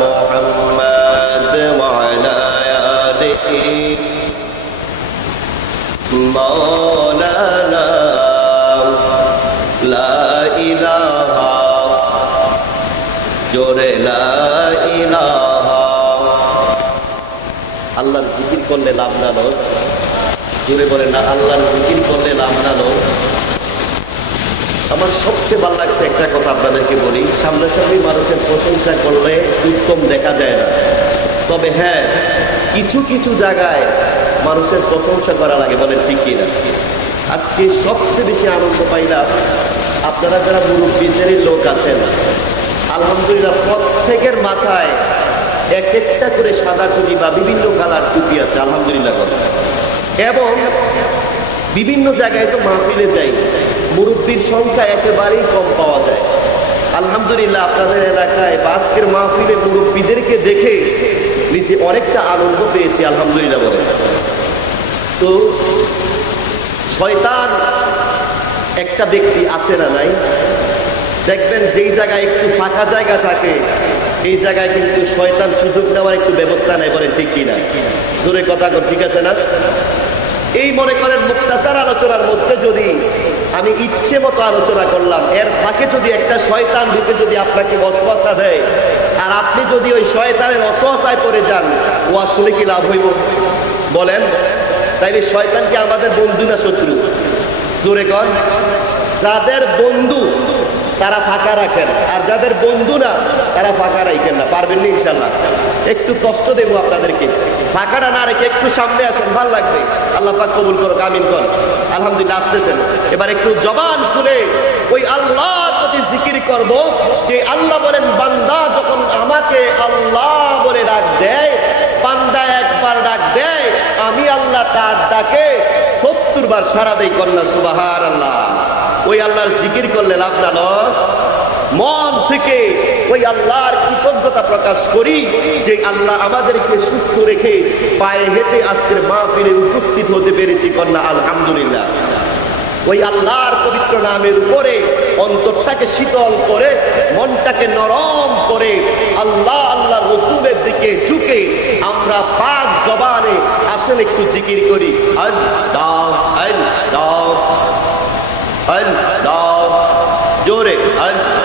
মুহাম্মদ ওয়া আলা আলিহি মাওলানা লা ইলাহা জোরে লা ইলাহা। আল্লাহর জিকির করলে লাভ না লো, জোরে বলে না আল্লাহর জিকির করলে লাভ না লো। আমার সবচেয়ে ভালো লাগছে একটা কথা আপনাদেরকে বলি, সামনাসামনি মানুষের প্রশংসা করলে উত্তম দেখা যায় না, তবে হ্যাঁ কিছু কিছু জায়গায় মানুষের প্রশংসা করা লাগে, বলেন ঠিক কিনা? আজকে সবচেয়ে বেশি আনন্দ পাইলাম আপনারা যারা মুরব্বী শ্রেণীর লোক আছেন, আলহামদুলিল্লাহ প্রত্যেকের মাথায় এক একটা করে সাদা টুপি বা বিভিন্ন কালার টুপি আছে, আলহামদুলিল্লাহ। এবং বিভিন্ন জায়গায় তো মাহফিলে যাই, মুরব্বীর সংখ্যা একেবারেই কম পাওয়া যায়। আলহামদুলিল্লাহ আপনাদের এলাকায় বা আজকের মাহফিলে মুরব্বীদেরকে দেখে নিজে অনেকটা আনন্দ পেয়েছি, আলহামদুলিল্লাহ বলে। তো শয়তান একটা ব্যক্তি আছে না নাই, দেখবেন যেই জায়গায় একটু ফাঁকা জায়গা থাকে এই জায়গায় কিন্তু শয়তান সুযোগ নেওয়ার একটু ব্যবস্থা নেই, বলেন ঠিক কিনা? জোরে কথা কর, ঠিক আছে না? এই মনে করেন মুক্তাচার আলোচনার মধ্যে যদি আমি ইচ্ছে মতো আলোচনা করলাম, এর ফাঁকে যদি একটা শয়তান ঢুকে যদি আপনাকে ওয়াসওয়াসা দেয় আর আপনি যদি ওই শয়তানের ওয়াসওয়াসায় পড়ে যান, ও আসলে কি লাভ হইব বলেন? তাইলে শয়তান কি আমাদের বন্ধু না শত্রু? জোরে কর। যাদের বন্ধু তারা ফাঁকা রাখেন, আর যাদের বন্ধু না তারা ফাঁকা রাখেন না। পারবেন না ইনশাল্লাহ? একটু কষ্ট দেবো আপনাদেরকে, ফাঁকাটা না রেখে একটু সামনে আসেন, ভালো লাগবে। আল্লাহ পাক কবুল করুক, আমিন কর। আলহামদুলিল্লাহ আসতেছেন, এবার একটু জবান খুলে ওই আল্লাহর প্রতি জিকির করব, যে আল্লাহ বলেন বান্দা যখন আমাকে আল্লাহ বলে ডাক দেয়, বান্দা একবার ডাক দেয়, আমি আল্লাহ তার ডাকে 70 বার সারা দেই। কন্যা সুবহানাল্লাহ। ওই আল্লাহর জিকির করলে লাভ না লস? মন থেকে ওই আল্লাহর কৃতজ্ঞতা প্রকাশ করি যে আল্লাহ আমাদেরকে সুস্থ রেখে পায়ে হেঁটে আজকের মাহফিলে উপস্থিত হতে পেরেছি। কন্যা আলহামদুলিল্লাহ। ওই আল্লাহর পবিত্র নামের উপরে অন্তরটাকে শীতল করে, মনটাকে নরম করে আল্লাহ আল্লাহ রসুলের দিকে ঝুঁকে আমরা পাক জবানে আসলে একটু জিকির করি। আল্লাহ আল্লাহ আল্লাহ, জোরে আল্লাহ।